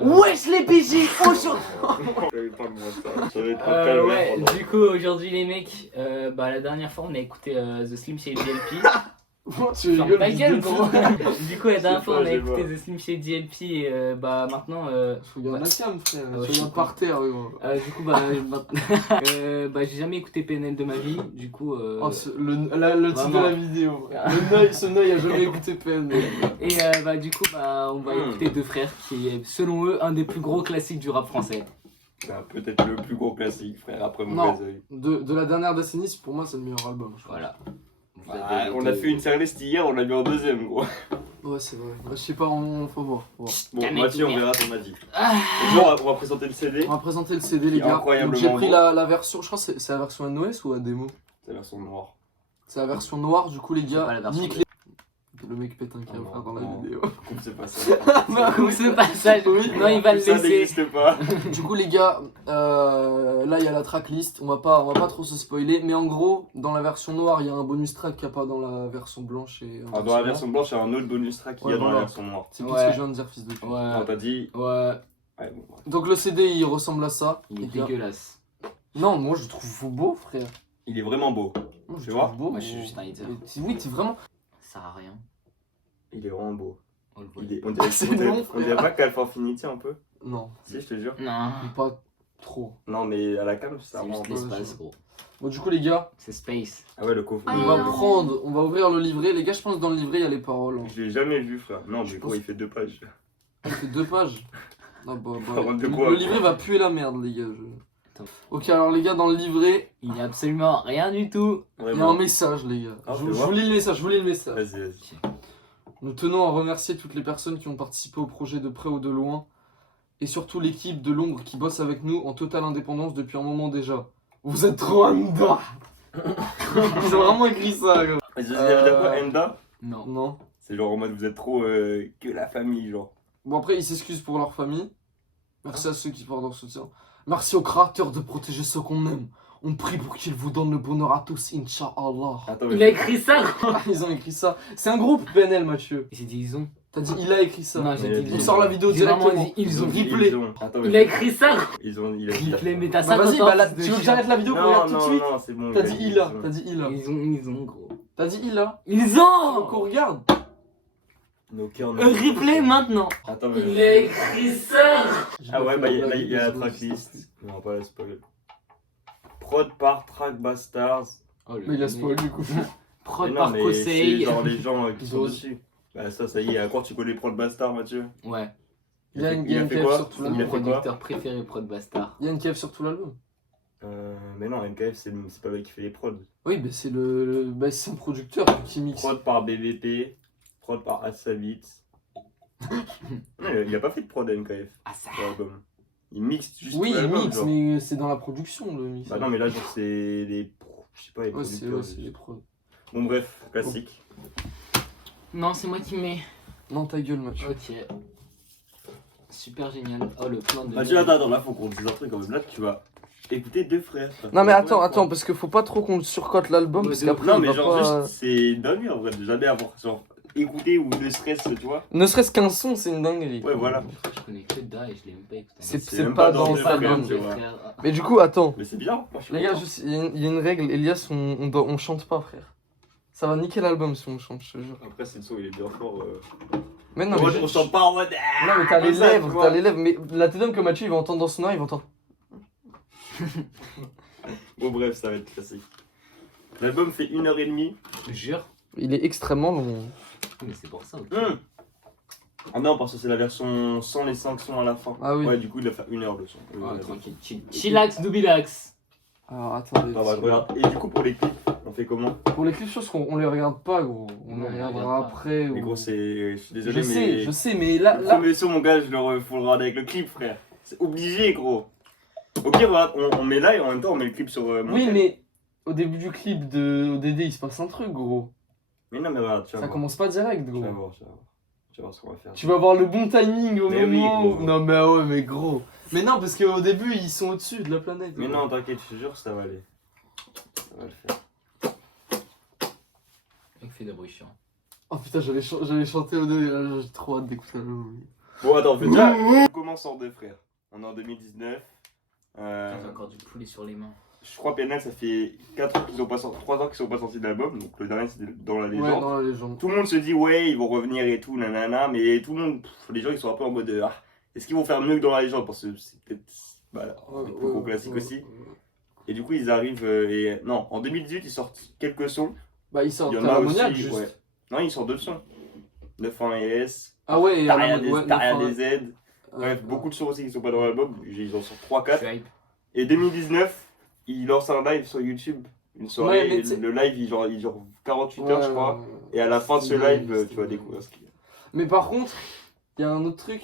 Wesh les BG aujourd'hui. Parle-moi ça. Ça va être un calvaire Ouais, pendant- du coup aujourd'hui les mecs, la dernière fois on a écouté The Slim Shady LP. Tu Ferme rigoles, ta fils gueule de gros. pute. Du coup la dernière sais fois pas, on a j'ai écouté pas. The Slim Shady LP et maintenant Je regarde la cam, frère. Ouais, Tu je regardes sais par terre, gros. du coup j'ai jamais écouté PNL de ma vie. Du coup Oh, le titre de vraiment. la vidéo. Ce Neuil a jamais écouté PN. et du coup on va écouter deux frères qui est selon eux un des plus gros classiques du rap français. Bah, peut-être le plus gros classique, frère, après Non. Mauvais Oeil. De la dernière décennie, pour moi, c'est le meilleur album, je crois. Voilà. Ah, on a fait une tier list hier, on l'a mis en deuxième, gros. Ouais, c'est vrai. Bah, je sais pas, faut voir. Bon, Canet Mathieu, on ouvert. verra ton avis. Ah. Genre, on va présenter le CD. On va présenter le CD, les Qui est gars. incroyablement Donc, j'ai pris beau. la version, je crois que c'est la version NOS ou la démo. C'est la version noire. C'est la version noire, du coup, les C'est pas la gars. version Nique bleue. les. Le mec pète un câble, Ah, frère, dans la non. vidéo. Comme c'est pas ça. Comme ce passage, non il va le Ça laisser. n'existe pas. Du coup, les gars, là il y a la tracklist, on va pas trop se spoiler, mais en gros, dans la version noire, il y a un bonus track qu'il n'y a pas dans la version blanche. Et Ah, dans la version blanche, il y a un autre bonus track qu'il y a Ouais, dans la voilà. version noire. C'est plus Ouais. ce que je viens de dire, fils de pute. Non, Ouais, t'as dit. ouais, Ouais, bon, bref. Donc le CD, il ressemble à ça. il les est gars. dégueulasse. Non, moi je le trouve beau, frère. Il est vraiment beau. Moi, je Tu le vois trouve beau. Moi, je suis juste un hater. Oui, t'es vraiment. Ça sert à rien. Il est vraiment beau. On le voit. On dirait, C'est on dirait- long, on dirait pas Calf Infinity un peu. Non, Si, je te jure. Non, pas trop. Non, mais à la cam, ça c'est rend juste un peu. l'espace gros. Bon, du coup, les gars, C'est space. Ah ouais, le coffre. on va ouvrir le livret. Les gars, je pense que dans le livret, il y a les paroles. Hein. Je l'ai jamais vu, frère. Non, mais Je gros, pense- il fait 2 pages. Il fait 2 pages. Non, Parole de quoi, le gros livret va puer la merde, les gars. Attends. Ok, alors les gars, dans le livret, Il n'y a absolument rien du tout. il y a Vraiment. un message, les gars. Ah, je fais vous voir. lis le message, je vous lis le message. Vas-y, vas-y. Nous tenons à remercier toutes les personnes qui ont participé au projet de près ou de loin, et surtout l'équipe de l'ombre qui bosse avec nous en totale indépendance depuis un moment déjà. Vous êtes trop en dedans. Ils ont vraiment écrit ça, gars. Vas-y, ça veut dire quoi, Enda? Non. Non. C'est genre en mode vous êtes trop que la famille, genre. Bon, après, ils s'excusent pour leur famille. Merci à ceux qui portent leur soutien. Merci au créateur de protéger ceux qu'on aime. On prie pour qu'il vous donne le bonheur à tous, Inch'Allah. Attends, Il a écrit ça. Ils ont écrit ça. C'est un groupe PNL, Mathieu. J'ai dit ils ont. T'as dit il a écrit ça. Non, j'ai dit On ils ont. sort la vidéo J'ai vraiment directement. dit ils ont. Replay. Attends, Il a écrit ça. Ils ont. Il a Replay, mais t'as Bah 50 vas-y, ans. bah là, fils de tu veux que chien. j'arrête la vidéo qu'on Non, regarde tout de non, suite? non, c'est bon. T'as il a dit dit il a, ils ont. t'as dit il a. Ils ont gros. T'as dit il a. Ils Donc on ont. regarde. Nos cœurs. Replay maintenant. Attends, Il mais. a écrit ça. Ah ouais, bah il y a la tracklist. On va pas la spoil. Prod par Track Bastards. Oh, Mais il a spoil du coup. Prod Mais par non, mais c'est Kosei. genre les gens qui Ils sont ont- dessus. Bah ça y est, à quoi tu connais Prod Bastard, Mathieu? Ouais. Il a une Il a fait KF quoi? sur tout Il a Mon fait l'album. quoi? producteur préféré Prod Bastard. Il y a une KF sur tout l'album. Mais non, MKF c'est pas lui qui fait les prods. Oui, mais c'est bah, c'est un producteur qui mixe. Prod par BVP, prod par Assavit. Il a pas fait de prod à MKF Ah ça. sur l'album. Il mixe juste Oui, tout il l'album, mixe, genre. mais c'est dans la production le mix. Bah non, mais là, genre, c'est les. Je sais pas, les Ouais, c'est producteurs. les prods. Bon, bref, classique. Non, c'est moi qui mets. Non, ta gueule, Mathieu. Ok. Super génial. Oh le plan de. Mathieu, attends, là, faut qu'on dise un truc quand même. Là, tu vas écouter deux frères. Non, mais attends, parce qu'il faut pas trop qu'on surcote l'album, Ouais, parce de qu'après, Non, il mais va genre, pas... juste, c'est dingue en vrai de jamais avoir genre écouté ou de stress, tu vois. Ne serait-ce qu'un son, c'est une dinguerie. Ouais, voilà. Je connais que Da et je l'ai même pas écouté. C'est même pas pas dans dans cet les album. frères, tu vois. Mais du coup, attends. Mais c'est bien. moi, je suis Les gars, content. juste, il y a une règle, Elias, on chante pas, frère. Ça va niquer l'album si on chante, je te jure. Après, c'est le son, il est bien fort. Mais non, Moi, mais, on chante pas en mode. non, mais t'as les comme ça, tu lèvres, vois. t'as les lèvres. Mais la tête d'homme que Mathieu, il va entendre dans son oreille, il va entendre. Bon, bref, ça va être classique. L'album fait 1h30. Je te jure. Il est extrêmement long. Mais c'est pour ça. ok. Ah non, parce que c'est la version sans les 5 sons à la fin. Ah oui. Ouais, du coup, il a fait 1h le son. Ouais, tranquille. Chillax, doubilax. Alors attendez. Ah, bah, regarde. Et du coup, pour les clips, on fait comment? Pour les clips, je pense qu'on les regarde pas, gros. On Non, les on regardera regarde pas. après. Mais ou- gros, c'est. Je suis désolé, Je mais. sais, mais là. Le là... premier son, mon gars, faut le regarder avec le clip, frère. C'est obligé, gros. Au pire, voilà, on met là et en même temps, on met le clip sur mon Oui, tel. mais au début du clip de ODD, il se passe un truc, gros. Mais non, mais regarde, tu vas Ça voir. commence pas direct, Tu gros. vas voir, tu vas voir. Tu vas voir ce qu'on va faire. Tu vas voir le bon timing au Mais oui, moment où... gros. Non, mais ouais, mais gros. Mais non, parce qu'au début, ils sont au-dessus de la planète. Mais non, t'inquiète, je te jure, ça va aller. Ça va le faire. Il fait des bruits chiants. Oh putain, j'allais chanter ODD, là, j'ai trop hâte d'écouter l'album. Bon, attends, déjà, on commence en deux, frère. On est en 2019. J'ai encore du poulet sur les mains. Je crois PNL, ça fait 4 ans qu'ils ont pas sorti, 3 ans qu'ils sont pas sortis d'album. Donc le dernier, c'était dans la légende. Ouais, dans la légende. Tout le monde se dit, ouais, ils vont revenir et tout, nanana. Mais tout le monde, les gens, ils sont un peu en mode, ah, est-ce qu'ils vont faire mieux que dans la légende? Parce que c'est peut-être des plus gros classiques aussi. Et du coup, ils arrivent. Non, en 2018, ils sortent quelques sons. Bah, ils sortent Il y en a Ammoniac, aussi, juste. ouais. Non, ils sortent 2 sons. 9.1 et S. Ah ouais, et T'as ouais, rien enfin, des Z. Bref, beaucoup de sons aussi qui sont pas dans l'album. Ils en sortent 3-4. Je suis hype. Et 2019, il lance un live sur YouTube. Une soirée. Ouais, mais tu sais- le live, il dure 48 heures, je crois. ouais. Et à la fin de ce C'était live, dingue, tu vas c'était découvrir ce qu'il y a. Mais par contre, il y a un autre truc,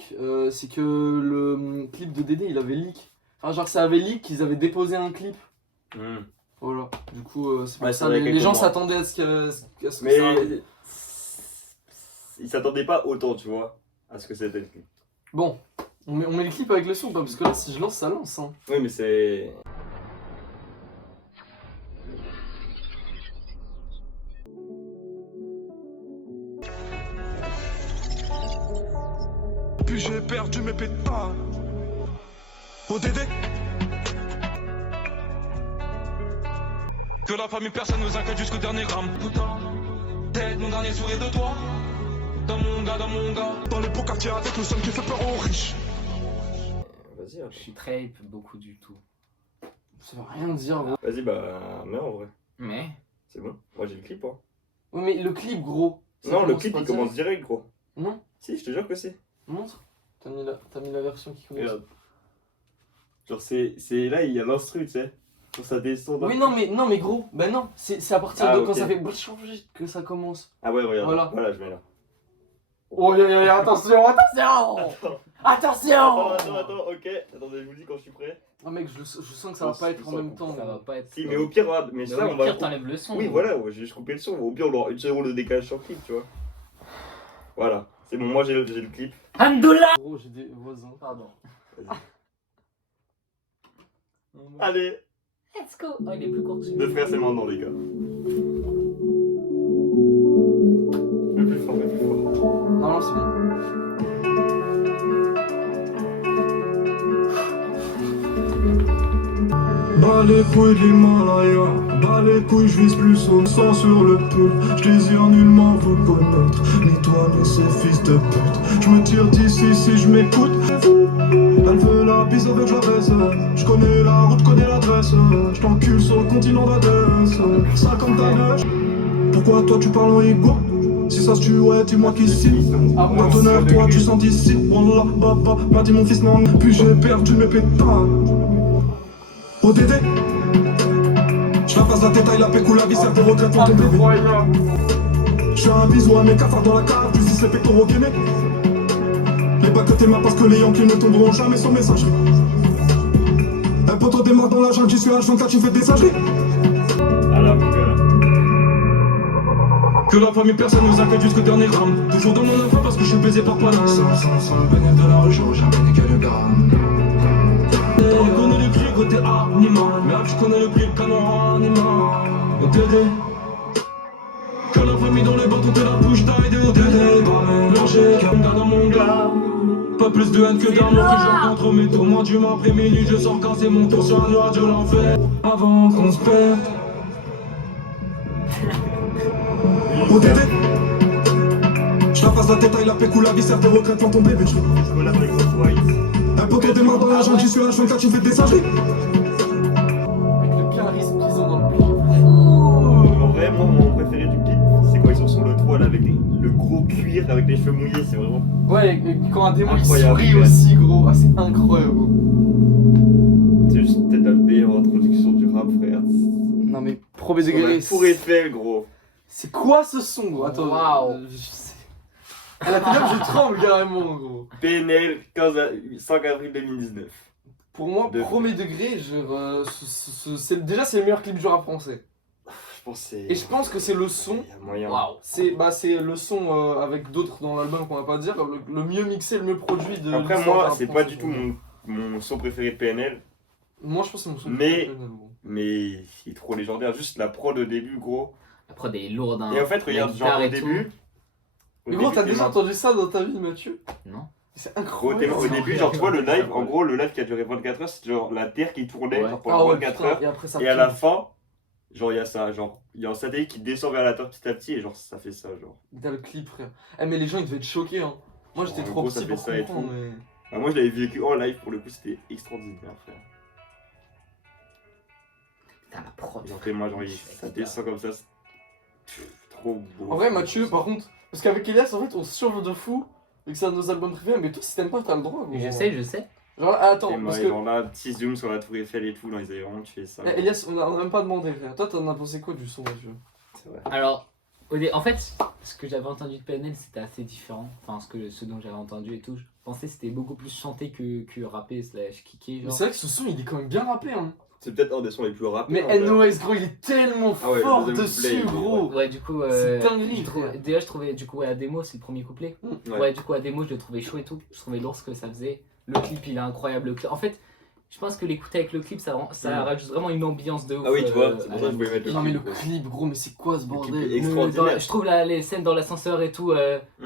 c'est que le clip de Dédé, il avait leak. Enfin, genre, ça avait leak, ils avaient déposé un clip. Voilà, du coup, c'est pour Ouais, ça, c'est vrai, les gens quelques mois. s'attendaient à ce que ça Mais arrive. ils s'attendaient pas autant, tu vois, à ce que c'était le clip. Bon, on met le clip avec le son, pas parce que là, si je lance, ça lance. Hein. Oui, mais c'est. Puis j'ai perdu mes pétales. ODD. Que la famille personne nous inquiète jusqu'au dernier gramme. Putain, t'es mon dernier sourire de toi. Dans mon gars. Dans les beaux quartiers avec le seul qui fait peur aux riches. Vas-y, hein. Je suis très hype, beaucoup du tout. Ça veut rien dire, gros. Vas-y, bah, mais en vrai. Mais, C'est bon. Moi, j'ai le clip, hein. Ouais, mais le clip, gros. ça Non, le commence clip, pas il commence direct. direct, gros. Non, Si, je te jure que c'est. montre. T'as mis la version qui commence. Regarde. Genre, c'est là, il y a l'instru, tu sais. Quand ça descend. Oui, non, mais gros, ben non, c'est à partir Ah, de ok. quand ça fait que ça commence. Ah ouais, regarde. Voilà. Voilà, je mets là. Oh, attention, attention. Attention. Attends, ok. Attendez, je vous dis quand je suis prêt. Ah mec, je sens que ça va pas être en même temps. ça va pas être. Si, mais au pire, regarde, mais Mais ça, au on va. pire, t'enlèves le son. Oui, voilà, ouais, j'ai juste coupé le son. Au pire, on aura une seconde de décalage sur le clip, tu vois. Voilà, c'est bon, moi j'ai le clip. Hamdoullah. Gros, j'ai des voisins. Pardon. Allez, Let's go. Oh, il est plus court que celui-là. deux frères, c'est maintenant, les gars. Le plus fort, le plus fort. Non, c'est bon. Bas les couilles de l'Himalaya, bas les couilles, je vise plus au sang sur le pull. Je désire nullement vous connaître, ni toi ni ces fils de pute. Je me tire d'ici si je m'écoute. Elle veut la bise avec je la baisse. Je connais la route, connais l'adresse. Je t'encule sur le continent d'Adès. Ça comme ta neige. Pourquoi toi tu parles en ego? Si ça se tue, ouais, dis-moi qui signe. Partenaire, toi tu sens d'ici. Wallah, papa, m'a dit mon fils non. Puis j'ai perdu mes pétales. ODD. Je la passe la tête, la pécou, la viscère de retraite pour ton bébé. Je fais un bisou à mes cafards dans la cave, tu dis les pectoraux gainés. Les pas que tes mains parce que les Yankees ne tomberont jamais sans messagerie. Un poteau démarre dans la jungle, j'y suis H24, tu fais des singeries. Alors, mon gars. Que la famille personne nous inquiète jusqu'au dernier gramme. Toujours dans mon enfant parce que je suis baisé par Paname. Sans le bénéfice de la rue, j'aurais jamais niqué le gramme. Je connais le prix côté animal, mais je connais le prix le canon animal. ODD. Que la famille dans les bateaux, que la bouche taille de ODD. Pas mélanger, comme dans mon gars. Pas plus de haine que d'amour que je rencontre mes tours. Moi du après-midi, je sors casser mon tour sur un nuage de l'enfer. Avant qu'on se perde. ODD. Je la passe la tête, la pécou, la viscère, tes regrets pour ton bébé. Je me lave avec votre white. Un poteau démarre dans la jungle, j'y suis H24, tu fais des singeries. Avec le charisme qu'ils ont dans le clip. En vrai, moi, mon préféré du clip, c'est quand ils sont sur le toit là, avec le gros cuir, avec les cheveux mouillés, c'est vraiment. Ouais, et quand un démon il Incroyable, sourit frère. aussi, gros. Ah, c'est incroyable, gros. C'est juste peut-être la meilleure introduction du rap, frère. Non, mais premier Sur degré. le Pour Eiffel, gros. C'est quoi ce son, gros? Attends, Waouh. je sais. À la télé, je tremble carrément, gros. PNL, 5 avril 2019. Pour moi, De- premier degré, déjà c'est le meilleur clip du rap français. Je pense que c'est. Et je pense que c'est le son. Il y a moyen. Waouh. C'est le son avec d'autres dans l'album qu'on va pas dire, le mieux mixé, le mieux produit de. Après, l'histoire du moi, rap c'est pas français, du tout pour moi. mon son préféré de PNL, Moi, je pense que c'est mon son Mais- préféré, gros. mais il est trop légendaire. Juste la prod au début, gros. La prod est lourde. Hein. Et en fait, regarde, La genre guitare au et début. Mais gros, t'as déjà entendu ça dans ta vie, Mathieu? Non. C'est Au incroyable. début, genre, tu vois, le live, incroyable. en gros, le live qui a duré 24 heures, c'est genre la Terre qui tournait Ouais. genre, Ah pendant ouais, 24 putain, heures. et après ça Et à la tombe. fin, genre, il y a ça, genre, il y a un satellite qui descend vers la Terre petit à petit, et genre, ça fait ça, genre. T'as le clip, frère. Eh, mais les gens ils devaient être choqués, hein. Moi j'étais En trop gros, ça petit fait pour ça et comprendre, tout. mais. Ah, moi, je l'avais vécu en live, pour le coup, c'était extraordinaire, frère. Putain, la prod. Genre, moi, genre, ça descend comme ça, c'est trop beau. En vrai, Mathieu, par contre, parce qu'avec Elias, en fait, on se surveille de fou, et que c'est un de nos albums préférés, mais toi, si t'aimes pas, t'as le droit, gros. Je sais. Genre, attends, Et moi, parce que. genre là, petit zoom sur la Tour Eiffel et tout, non, ils avaient vraiment tué ça. Eh, Elias, on a même pas demandé, frère. Toi, t'en as pensé quoi du son, Mathieu? C'est vrai. Alors, en fait, ce que j'avais entendu de PNL, c'était assez différent. Enfin, ce dont j'avais entendu et tout, je pensais que c'était beaucoup plus chanté que rappé slash kické. Mais Genre. c'est vrai que ce son, il est quand même bien rappé, hein. C'est peut-être un des sons les plus rappés. Mais en fait. NOS, gros, il est tellement Ah ouais, fort le deuxième dessus, couplet, il est- gros. Ouais, du coup, C'est dinguerie, frère. déjà je trouvais, du coup, ouais, à démo, c'est le premier couplet. Ouais. Ouais, du coup, à démo, je le trouvais chaud et tout. Je trouvais lourd ce que ça faisait. Le clip, il est incroyable. En fait, je pense que l'écouter avec le clip, ça rajoute vraiment une ambiance de ouf. Ah oui, tu vois, c'est à pour ça que la je voulais mettre le Non, mais le clip. clip, gros, mais c'est quoi ce Le clip bordel? est extraordinaire. je trouve les scènes dans l'ascenseur et tout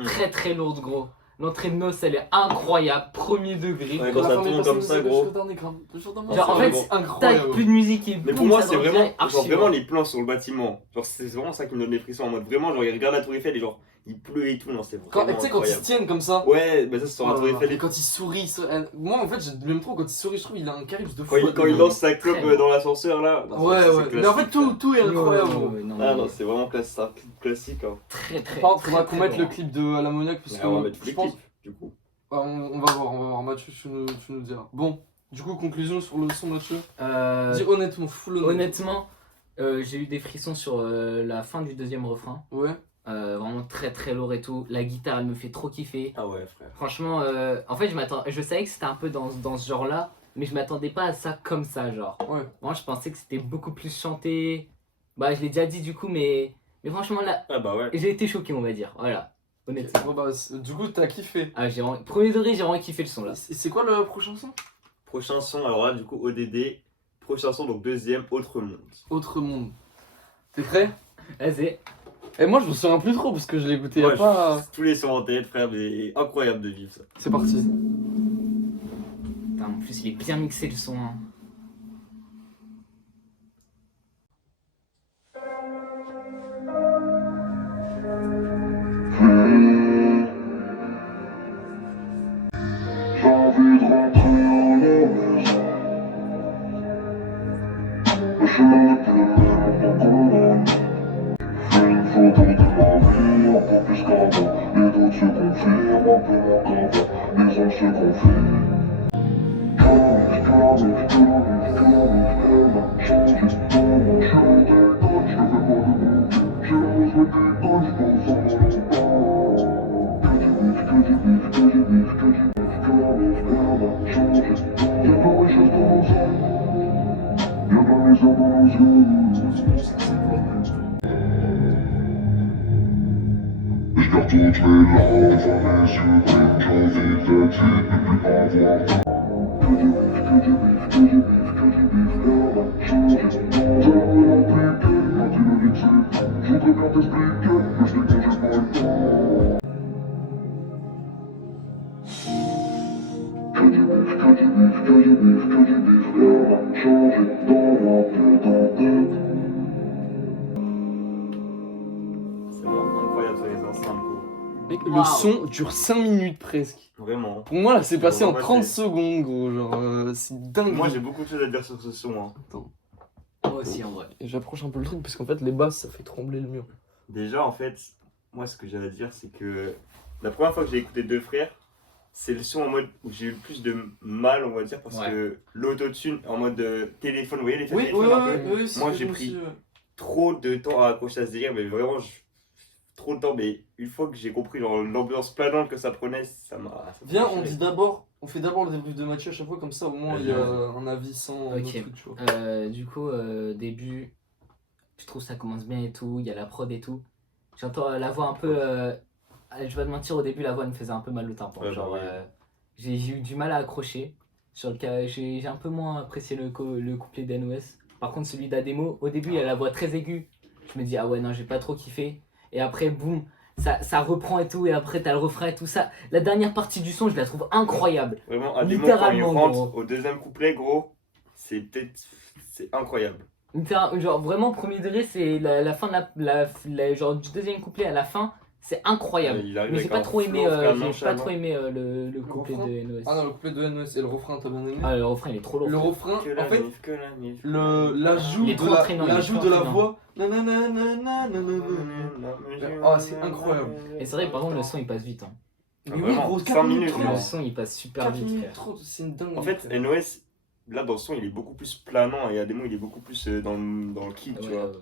très très lourdes, gros. L'entrée de noces, elle est incroyable, premier degré. Ouais, Quand quand la ça femme est tourne passée comme dans ça, le gros. jour d'un écran. Le jour d'un Genre, en mensonge, fait, c'est Tac, incroyable. plus de musique et Mais boum, pour moi, ça c'est va vraiment, direct, archi genre vraiment lourd. les plans sur le bâtiment. Genre, c'est vraiment ça qui me donne les frissons en mode vraiment, genre, il regarde la Tour Eiffel et genre, il pleut et tout. Non, c'est Quand, vraiment tu sais, quand ils se incroyable. tiennent comme ça. Ouais, mais ça, c'est sur la Tour Eiffel Et et tout. quand il sourit, moi en fait j'aime trop quand il sourit, je trouve il a un charisme de fou. Quand il lance sa clope Très dans l'ascenseur là. non, Ouais, c'est ouais. Mais en fait classique, tout est Ouais, incroyable. ouais, gros. ouais, non, ça. Ah mais non, c'est vraiment classique. Hein. très très. Par contre, faudra très, qu'on très mette le lourd. clip de l'ammoniaque parce Ah, on va que mettre tous je les pense. clips, du coup. Ouais, on va voir. Mathieu, tu nous diras. Bon, du coup, conclusion sur le son, Mathieu. Dis honnêtement, full honnête. Honnêtement, j'ai eu des frissons sur la fin du deuxième refrain. Ouais. Vraiment très très lourd et tout. La guitare, elle me fait trop kiffer. Ah ouais, frère. Franchement, en fait, je savais que c'était un peu dans ce genre-là, mais je m'attendais pas à ça comme ça, genre. Ouais. Moi, je pensais que c'était beaucoup plus chanté. Bah, je l'ai déjà dit du coup, mais franchement, là, Ah bah ouais. j'ai été choqué, on va dire. Voilà, honnêtement. Bon, bah, du coup, t'as kiffé. Ah, premier degré, j'ai vraiment kiffé le son là. C'est quoi le prochain son? Prochain son, alors là, du coup, ODD. Prochain son, donc deuxième, Autre Monde. Autre monde. T'es prêt? Vas-y. Et moi, je me souviens plus trop parce que je l'ai écouté il y Ouais, a pas. tous les sons en tête, frère, mais incroyable de vivre ça. C'est parti. Putain, en plus, il est bien mixé le son. Hein. J'ai envie de rentrer à la maison. Le chemin n'est plus le même en colonne. Fais une photo de ma vie, un peu plus qu'avant. Les doutes se confirment, un peu moins qu'avant. Les ondes se confirment. Je garde toutes mes larmes devant mes yeux, j'ai envie d'être vite, ne plus avoir peur. C'est vraiment incroyable ça, les enceintes, gros. Mec, Waouh. le son dure 5 minutes presque. Vraiment. Pour moi, là, c'est passé en Vraiment 30 passé. secondes, gros. Genre, c'est dingue. Moi, j'ai beaucoup de choses à dire sur ce son. Hein. Attends. Moi aussi, en vrai. Et j'approche un peu le truc parce qu'en fait, les basses, ça fait trembler le mur. Déjà, en fait, moi, ce que j'ai à dire, c'est que la première fois que j'ai écouté Deux Frères, c'est le son en mode où j'ai eu le plus de mal, on va dire, parce Ouais. que l'autotune en mode téléphone, vous voyez les Oui, téléphones un peu oui, c'est Moi, ce que j'ai je me pris suis, trop de temps à accrocher à ce délire, mais vraiment, trop de temps. Mais une fois que j'ai compris genre, l'ambiance planante que ça prenait, ça m'a. Viens, on fait d'abord le débrief de Mathieu à chaque fois, comme ça au moins il y a Vas-y. un avis sans Ok. nos trucs, tu vois. Du coup, début, je trouve ça commence bien et tout, il y a la prod et tout. J'entends la voix un peu. Je vais te mentir, au début, la voix me faisait un peu mal au tympan. Ouais, Genre, bah oui. j'ai eu du mal à accrocher. Sur le cas, j'ai un peu moins apprécié le couplet d'NOS. Par contre, celui d'Ademo, au début, il a la voix très aiguë. Je me dis, ah ouais, non, j'ai pas trop kiffé. Et après, boum, ça reprend et tout, et après t'as le refrain et tout ça. La dernière partie du son, je la trouve incroyable. Vraiment, à des moments, quand il Littéralement, rentre gros. au deuxième couplet, gros, c'est incroyable. Genre vraiment, premier degré, c'est la fin de genre, du deuxième couplet à la fin, c'est incroyable. Il arrive Mais avec j'ai pas un trop aimé, flow, frère, j'ai pas nonchalant. trop aimé le couplet refrain de NOS. Ah non, le couplet de NOS et le refrain, t'as bien aimé? Ah, le refrain il est trop lourd. Le frère. refrain, Que la en fait, mif, que la mif, que l'ajout Il est de trop entraînant, il est l'ajout trop de la entraînant. voix. Nanana, Ah, c'est incroyable. Et c'est vrai, par contre, le son il passe vite. Hein. Ah, Mais vraiment, gros, 5 4 minutes, minutes non. Le 30. son il passe super 4 vite, minutes frère. 30, c'est une dingue. En fait, NOS, là dans le son, il est beaucoup plus planant et à des moments, il est beaucoup plus dans le kick, tu Ouais, vois. ouais.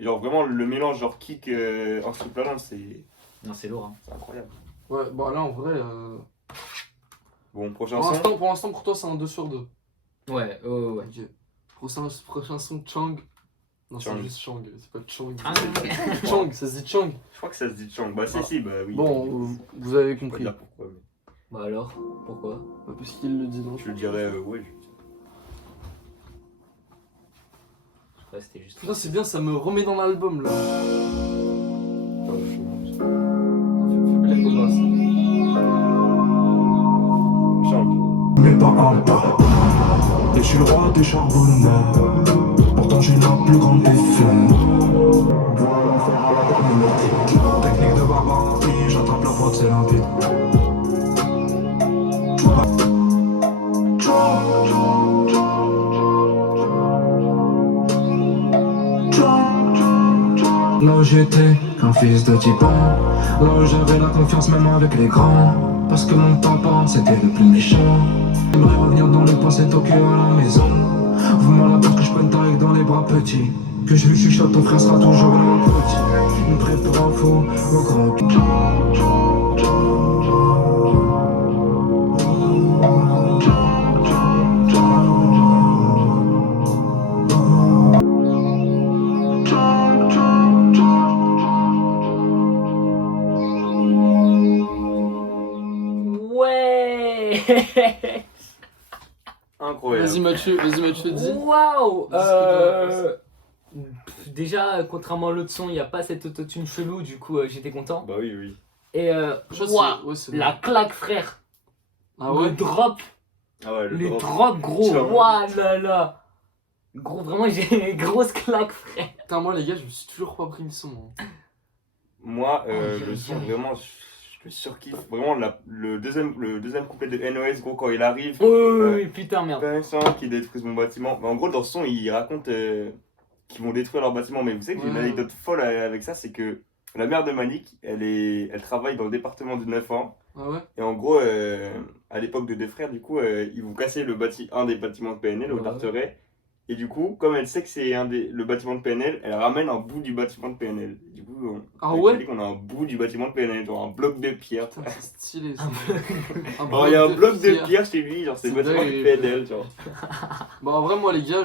Et genre vraiment, le mélange genre kick instru planant, c'est Non, c'est lourd. Hein. incroyable. Ouais, bah là en vrai. Bon, prochain Pour son. l'instant, pour toi, c'est un 2 sur 2. Ouais. Ok. Prochain son, Chang. Non, c'est Chang. juste Chang, c'est pas Chang. Ah, Chang, ça se dit Chang. Je crois que ça se dit Chang. Bah, Ah. si, bah oui. Bon, vous avez Je peux pas compris. dire pourquoi, mais Bah alors, pourquoi? Ouais, parce qu'il le dit dans le je le dirais, ouais. Je crois que c'était juste. Putain, c'est bien, ça me remet dans l'album là. Fais les cobras. Chang. Mais pas un pas. Et je suis le roi des charbonneurs. Pourtant j'ai la plus grande FM. Technique de barbarie, j'attrape la prod, c'est limpide. Là où j'étais qu'un fils de typan. Là où j'avais la confiance même avec les grands. Parce que mon papa c'était le plus méchant. J'aimerais revenir dans le passé Tokyo à la maison. Vous m'en la porte que je prenne ta règle dans les bras petits. Que je lui chuchote, ton frère sera toujours là mon petit. Il me prépare faux au grand. Ouais. Incroyable. Vas-y Mathieu, dis. Waouh. Dis ce Déjà, contrairement à l'autre son, il n'y a pas cette autotune chelou, du coup j'étais content. Bah oui. Et Je sais, waouh, ouais, c'est la claque, frère. Ah Le ouais. drop, Ah ouais, le les drop. drops, gros. Tiens. Waouh là là. Gros, vraiment, j'ai une grosse claque, frère. Putain, moi les gars, je me suis toujours pas pris le son. Hein. Moi, Oh, le son, j'aime. vraiment, je le surkiffe. Vraiment, le deuxième couplet de NOS, gros, quand il arrive. Oui, putain, merde. Personne qui détruisent mon bâtiment. Bah, en gros, dans ce son, il raconte qu'ils vont détruire leur bâtiment. Mais vous savez que j'ai une Ouais. anecdote folle avec ça, c'est que la mère de Manik, elle travaille dans le département du 9 ans. Ah ouais. Et en gros, à l'époque de Deux Frères, du coup, ils vont casser un des bâtiments de PNL au Ouais. Tarteret. Et du coup, comme elle sait que c'est le bâtiment de PNL, elle ramène un bout du bâtiment de PNL. Du coup, Ah on ouais. dit qu'on a un bout du bâtiment de PNL, genre un bloc de pierre. Putain, c'est stylé ça. Alors, il y a un bloc de pierre chez lui, genre c'est le C'est bâtiment de dingue. PNL, genre. Bon, en vrai, moi, les gars,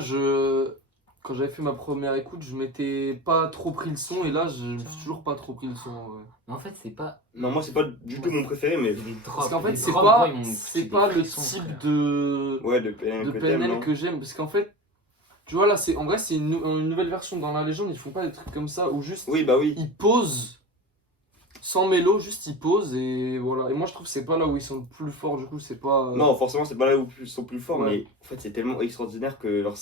quand j'avais fait ma première écoute, je m'étais pas trop pris le son et là, je me suis toujours pas trop pris le son. Ouais. Mais en fait, c'est pas. Non, moi, c'est pas du tout mon préféré, mais. Les drops. Parce qu'en fait, les c'est drops, pas, gros, ils m'ont c'est foutu pas des le frissons, type frère. de Ouais, de PNL, que t'aimes, PNL non que j'aime. Parce qu'en fait, tu vois, là, en vrai, c'est une nouvelle version. Dans la légende, ils font pas des trucs comme ça où juste Oui, bah oui. ils posent sans mélo, juste ils posent et voilà. Et moi, je trouve que c'est pas là où ils sont le plus forts, du coup, c'est pas. Non, forcément, c'est pas là où ils sont plus forts, Ouais. mais en fait, c'est tellement extraordinaire que leur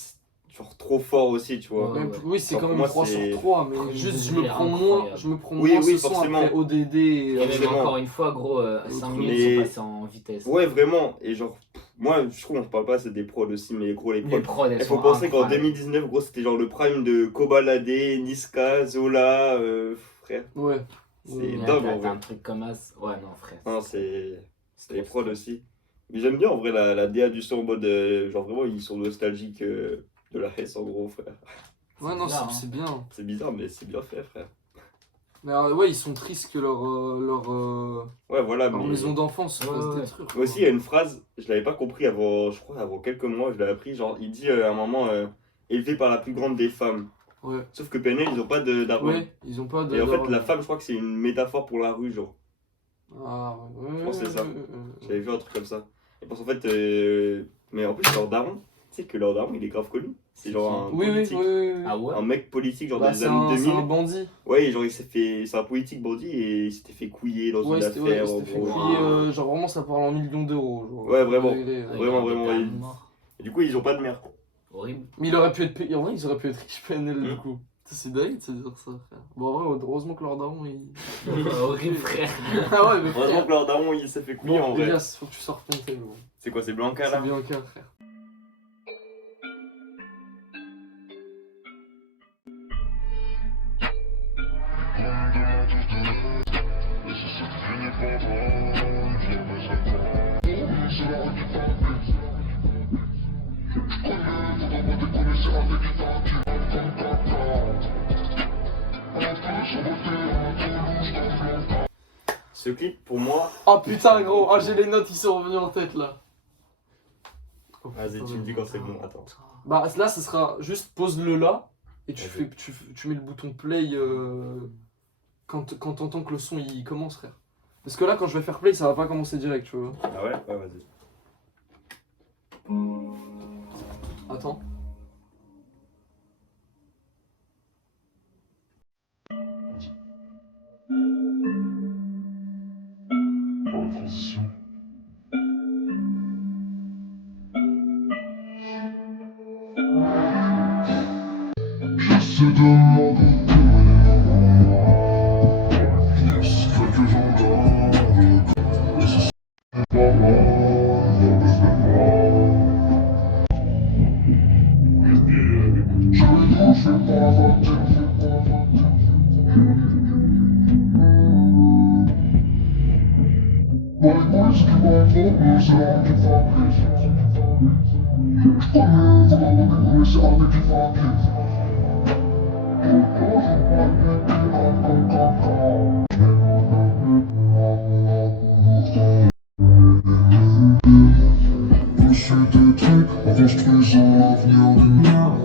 genre trop fort aussi, tu vois. Ouais. Oui, c'est Genre, quand pour même moi, 3 c'est- sur 3, mais Premier juste degré, incroyable. je me prends Oui, moins oui, ce son forcément. après ODD. Et même Forcément. encore une fois, gros, 5 Mais- minutes sont passées en vitesse. Ouais, vraiment. Et genre, moi, je trouve, on parle pas, c'est des prods aussi, mais gros, les prods. Les prods, elles Il faut sont penser qu'en incroyables. 2019, gros, c'était genre le prime de Kobalade, Niska, Zola, frère. Ouais. C'est Ouais. Mais dingue, là, en t'as vrai. un truc comme As. Ouais, non, frère. Non, c'est c'est les trop prods aussi. Mais j'aime bien en vrai la DA du son en mode. Genre vraiment, ils sont nostalgiques de la Hesse en gros, frère. Ouais, non, bizarre, c'est bien. C'est bizarre, mais c'est bien fait, frère. Mais ouais, ils sont tristes que leur Ouais, voilà, mais. maison d'enfance se Ouais, fasse ouais. détruire. Moi aussi, il y a une phrase, je l'avais pas compris avant, je crois, avant quelques mois, je l'avais appris. Genre, il dit à un moment, élevé par la plus grande des femmes. Ouais. Sauf que PNL, ils ont pas d'armes. Ouais, ils ont pas de. Et en fait, la femme, je crois que c'est une métaphore pour la rue, genre. Ah ouais, Je pense que c'est ça. ouais. J'avais vu un truc comme ça. Et parce qu'en fait, mais en plus, leur daron, sais que Lord Armand il est grave connu. C'est genre un Oui, oui, politique. oui. Ah ouais? Un mec politique genre Bah, des c'est années un 2000. bandit. Ouais, genre il s'est fait. C'est un politique bandit et il s'était fait couiller dans Ouais, une affaire. il s'était fait gros. couiller, genre vraiment ça parle en millions d'euros. Genre. Ouais, vraiment. Ah, Vraiment, il y a des vraiment, permis ouais. morts. Et du coup, ils ont pas de mère. Horrible. Mais il aurait pu être payé. En vrai, ils auraient pu être riches PNL du Mm. coup. C'est dingue de se dire ça, frère. Bon, en vrai, heureusement que leur daron il. Horrible, frère. Ah ouais, mais Heureusement frère. que Lord Armand il s'est fait couiller en Bon, vrai. Elias, faut que tu sortes ton thé, gros. C'est quoi, c'est Blanca C'est là? bien qu'un frère. Ce clip pour moi. Oh putain, gros, ah, j'ai les notes qui sont revenues en tête là. Oh, Vas-y, putain, tu me dis quand c'est bon. Attends. Bah là, ce sera juste pose-le là et tu, Vas-y. tu mets le bouton play quand t'entends que le son il commence, frère. Parce que là, quand je vais faire play, ça va pas commencer direct, tu vois. Ah ouais? Ouais, vas-y. Attends. J'essaie de m'en quelques gens dans le c'est pas je ne fais pas voter. My boys qui m'envoient, c'est un qui fabrique. Je connais vraiment c'est un qui fabrique. Dessus des trucs en construisant l'avenir des miens.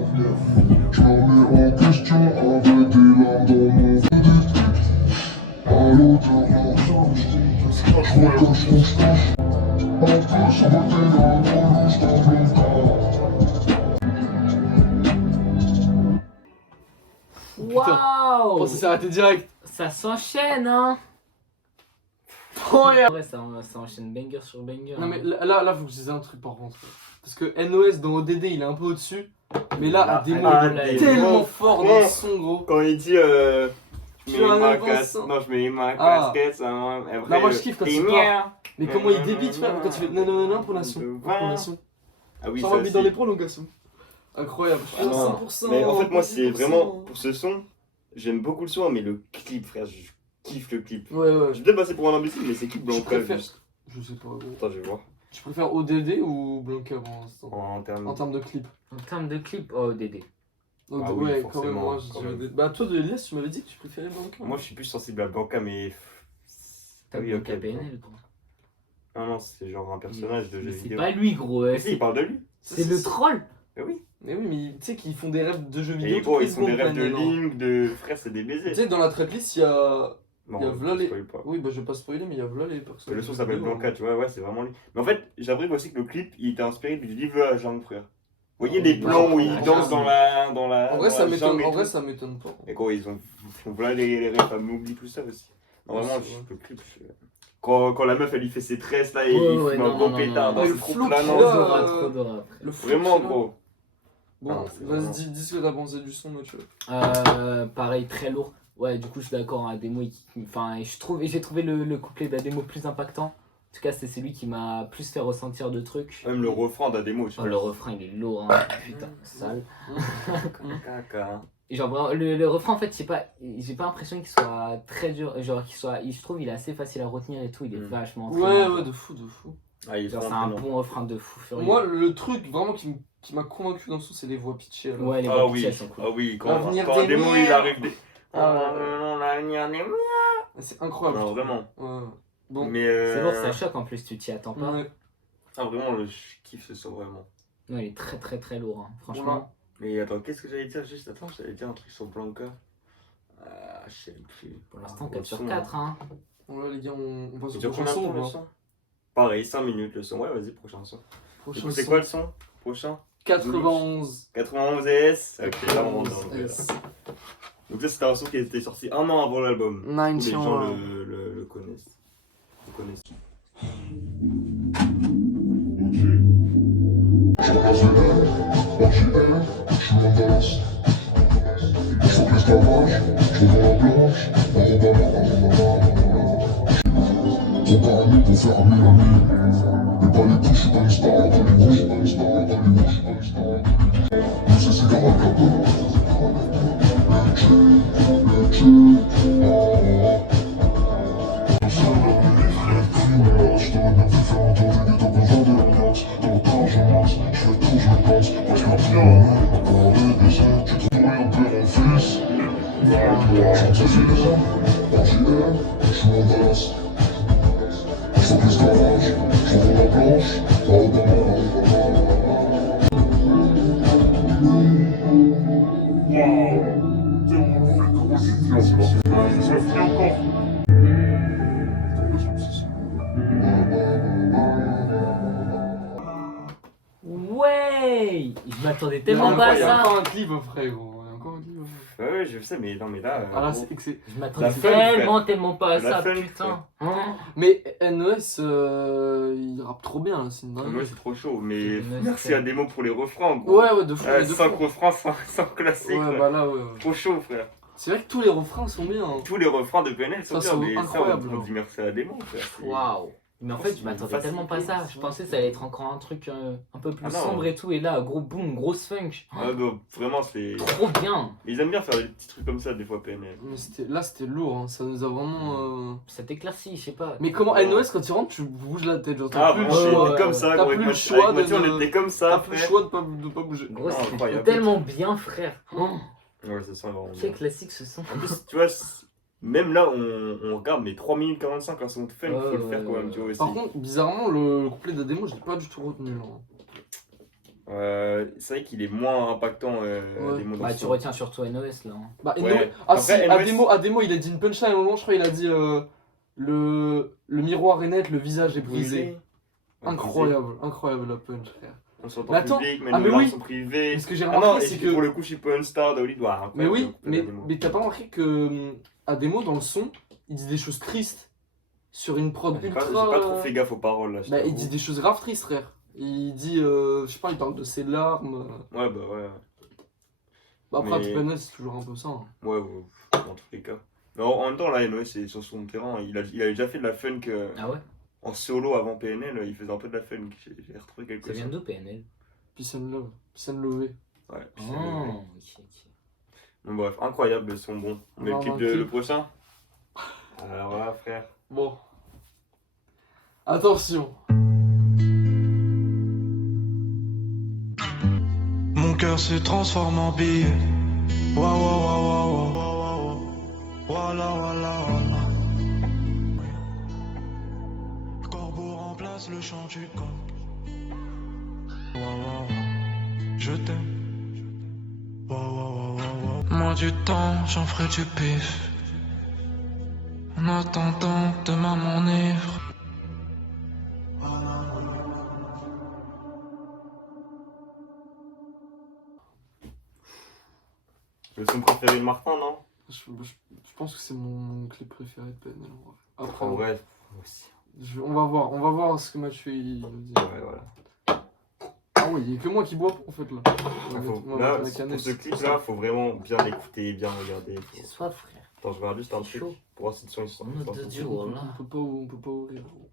Je me mets en question avec des larmes dans mon verdict. À l'auteur de l'argent, je crois que je constate. En plus, on va tenir un gros louche dans le Waouh! Oh, ça s'est arrêté direct. Ça s'enchaîne, hein! Oh, yeah. Ouais, ça enchaîne banger sur banger. Non mais là faut que je dise un truc par contre. Parce que NOS dans ODD il est un peu au-dessus. Mais là, à démo, Ah, il est des tellement mots. fort dans le son, gros. Quand il dit je Tu mets as ma un bon casquette, son. non je mets ma Ah. casquette, ça va. Non, moi, je kiffe quand t'es il part. mien. Mais comment il débite, frère, quand il fait nanana prolongation. Prolongation. Ah oui, J'ai ça envie dans aussi. les prolongations. Incroyable. Ah non. 100%. Mais en fait, moi, c'est 100%. vraiment pour ce son, j'aime beaucoup le son, mais le clip, frère, je kiffe le clip. Ouais, ouais. Je vais peut-être passer pour un imbécile, mais c'est qui Blanca préfère- juste. Je sais pas, gros. Attends, je vais voir. Tu préfères ODD ou Blanca pour l'instant En termes. En termes de clip. En termes de clip, oh, Dédé. Donc, Ah oui, ouais, quand forcément, même, moi, quand je même. dirais- Bah, toi, de Elias, tu m'avais dit que tu préférais Blanca. Moi, je suis plus sensible à Blanca, mais. T'as oui, vu ok. PNL, gros. Non, non, c'est genre un personnage de jeu Mais c'est vidéo. pas lui, gros. Mais si, il parle de lui. C'est le troll. Mais oui. Mais oui, mais tu sais qu'ils font des rêves de jeux vidéo. Et bon, tous ils font des rêves de PNL, hein. Link, de. Frère, c'est des Tu baisers. sais, dans la tracklist, il y a. Non, il y a v'là les- spoil pas. Oui, bah je vais pas spoiler, mais il y a v'là les personnes. Le son s'appelle Blanca, tu vois, ouais, c'est vraiment lui. Mais en fait, j'avoue aussi que le clip, il était inspiré du livre à Jungle, frère. Vous voyez Ah, les oui, plans où ouais, ils ouais, dansent ouais. dans la. En vrai, dans ça la m'étonne. jungle et En vrai, tout. ça m'étonne pas. Et quoi, ils font voilà les rêves à m'oublie tout ça aussi. Non, Ouais, vraiment, c'est vrai. le clip. Quand la meuf elle lui fait ses tresses là et Ouais, il ouais, fume un non, gros non, pétard non, dans non. ce Le trou là, flou non. qu'il a, Trop d'ora, trop d'ora, frère. Le flou Vraiment qu'il a. gros. Bon, Ah, c'est vraiment- vas-y, dis ce que t'as pensé du son, Mathieu. Pareil, très lourd. Ouais, du coup, je suis d'accord. Ademo, enfin, j'ai trouvé le couplet d'Ademo plus impactant. En tout cas, c'est celui qui m'a plus fait ressentir de trucs. Même le refrain d'Ademo, tu Oh, vois. le refrain, il est lourd, hein. Putain, sale. Caca. Et genre, vraiment, le refrain, en fait, j'ai pas l'impression qu'il soit très dur. Genre, je trouve il est assez facile à retenir et tout. Il est Mm. vachement Ouais, entraînant, ouais, genre. de fou, de fou. Ah, il est Genre, c'est vraiment un entraînant. bon refrain de fou furieux. Moi, le truc vraiment qui m'a convaincu dans le son, c'est les voix pitchées. alors. Ouais, les Ah voix oui, pitchées, elles sont cool. ah oui, L'avenir quand des Ademo miens. il arrive des. Ah, non, l'avenir des miens. C'est incroyable. Non, je trouve. vraiment. Ouais. Bon. Mais C'est lourd, ça choque en plus, tu t'y attends pas. Ouais. Ah, vraiment, je kiffe ce son vraiment. Non, il est très très très lourd, hein. Franchement. Mais attends, qu'est-ce que j'allais dire juste? Attends, j'allais dire un truc sur Blanca. Ah, je sais plus. Pour l'instant, Ah, 4 le sur son, 4, hein. Voilà, les gars, on passe Il au dure prochain combien de son. temps le ou pas son? Pareil, 5 minutes le son. Ouais, vas-y, prochain son. Du Prochain coup, c'est son. quoi le son? Prochain? 91 91 S. Ok, là on rentre dans le S. Donc ça c'était un son qui était sorti un an avant l'album. Les 91. gens le connaissent. Le connaissent. Je ramasse le air, originaire, je suis en Dallas. Je sens que l'esclavage, je revends la blanche, trop parano pour faire un mille amis. Mais pas les coups, je suis pas une star à Hollywood, je suis pas une star à Hollywood, je suis pas une star à Hollywood. Mais c'est cigarette la bonne. Le tube, le seul à lui, criminel, je t'aurais bien fait faire un tour du ghetto quand j'en dérogaxe. Dans le temps, je masse, je fais tout, je me casse. Moi, je m'en tiens à nous, à parler des aides, tu te trouves un père en fils. Chante ses filles, originaire, je suis en Dallas. Je sens que l'esclavage, je revends la blanche, Ouais, je m'attendais Il y a tellement pas à ça. encore un clip, frère, gros. Il y a encore un clip. Ouais, je sais, mais non, mais là. Ah là, gros, c'est... Je m'attendais La fun, tellement pas à La ça, fun, putain. Hein. Mais NES, il rappe trop bien, là, c'est une moi dinguerie. c'est trop chaud, mais C'est merci à Demo pour les refrains, gros. Ouais, de fou, de 5 fou. refrains, 5 classiques. Ouais, frère. bah là, ouais. Trop chaud, frère. C'est vrai que tous les refrains sont bien. Hein. Tous les refrains de PNL sont Ça, bien, c'est mais incroyable, ça, on genre. dit merci à Demo, frère. C'est- Waouh. Mais en fait, je C'est m'attendais facile, tellement pas à ça. Je pensais que ça allait être encore un truc un peu plus Ah non. sombre et tout. Et là, gros boom, grosse funk. Ouais, donc, vraiment, c'est. Trop bien. Ils aiment bien faire des petits trucs comme ça, des fois, PNL. Mais là, c'était lourd, hein. Ça nous a vraiment. Ça t'éclaircit, je sais pas. Mais comment Ouais. NOS, quand tu rentres, tu bouges la tête. Genre, Ah, t'as plus le vraiment, choix. on était comme ça, T'as gros. plus Avec le Mathieu, choix avec Mathieu, de- on était comme T'as ça, plus le frère. choix de pas bouger. Gros, Non, c'est incroyable. tellement bien, frère. Oh, Ouais, ça sent vraiment quel bien. classique ce son. En plus, tu vois, même là, on regarde, mais 3 minutes 45 un son de fun, faut le faire quand même, tu vois aussi. Par contre, bizarrement, le couplet d'Ademo, je l'ai pas du tout retenu. Là. C'est vrai qu'il est moins impactant, Ouais. Demo dans Bah, ce tu son. retiens surtout NOS là. Hein. Bah, Ouais. Ah Après, si, NOS Ademo, il a dit une punchline à un moment, je crois, il a dit le miroir est net, le visage est brisé. Incroyable, incroyable la punch, frère. On s'entend Mais attends, public, mais ah, nos mais larmes oui. sont privées. Mais ce que j'ai Ah remarqué, non, et c'est puis pour que. le coup, je suis pas une star d'Hollywood. Ouais, incroyable, Mais oui, le couplet mais, d'Ademo. mais t'as pas remarqué que Ademo, dans le son, il dit des choses tristes sur une prod J'ai ultra. pas trop fait gaffe aux paroles là. je Bah, il t'avoue. dit des choses graves tristes, frère. Il dit, je sais pas, il parle de ses larmes. Ouais, bah ouais. Bah, après, Mais- PNL, c'est toujours un peu ça. Hein. Ouais, dans tous les cas. Mais en même temps, là, NOS, c'est sur son terrain. Il avait déjà fait de la funk Ah ouais. en solo avant PNL. Il faisait un peu de la funk. J'ai retrouvé quelque Ça chose. vient d'où PNL? Peace and love. Peace and love. Ouais, puis Oh, c'est- ok, ok. Bon, bref, incroyable, ils sont bons. On met le On va clip voir le clip. le prochain. Alors là, frère. Bon. Attention. Mon cœur se transforme en billet. Wa wa wa wa wa wa wa wa. Wala wala wala. Le corbeau remplace le chant du coq. Wa wa wa. Je t'aime. Wa wa wa wa wa. Moi du temps, j'en ferai du pif. En attendant demain mon ivre. Le son préféré de Martin, non? Je pense que c'est mon clip préféré de PNL. en vrai. Après, En vrai, aussi. on va voir ce que Mathieu il nous dit. Ouais, voilà. Ah oui, il n'y a que moi qui bois en fait là. On va Là, mettre la canette. pour ce clip-là, faut vraiment bien l'écouter, bien regarder. J'ai soif, frère. Attends, je regarde juste un C'est truc chaud. pour voir si le son il sort. On a deux dieux. on peut pas ouvrir. gros.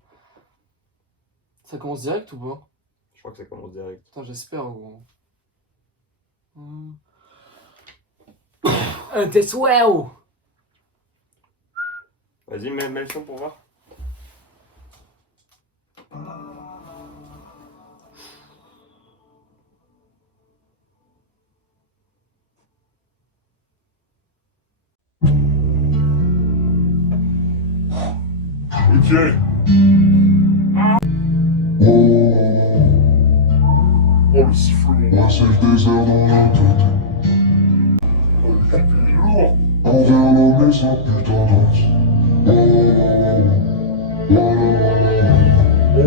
Ça commence direct ou pas? Je crois que ça commence direct. Putain, j'espère gros. T'es souhait, oh. Vas-y, mets le son pour voir. Ok. Oh, le sifflement. Ouais, c'est le désert dans la tête. Oh, le clip, il est lourd. On vient nommer sa putain danse. Oh, ya ya. On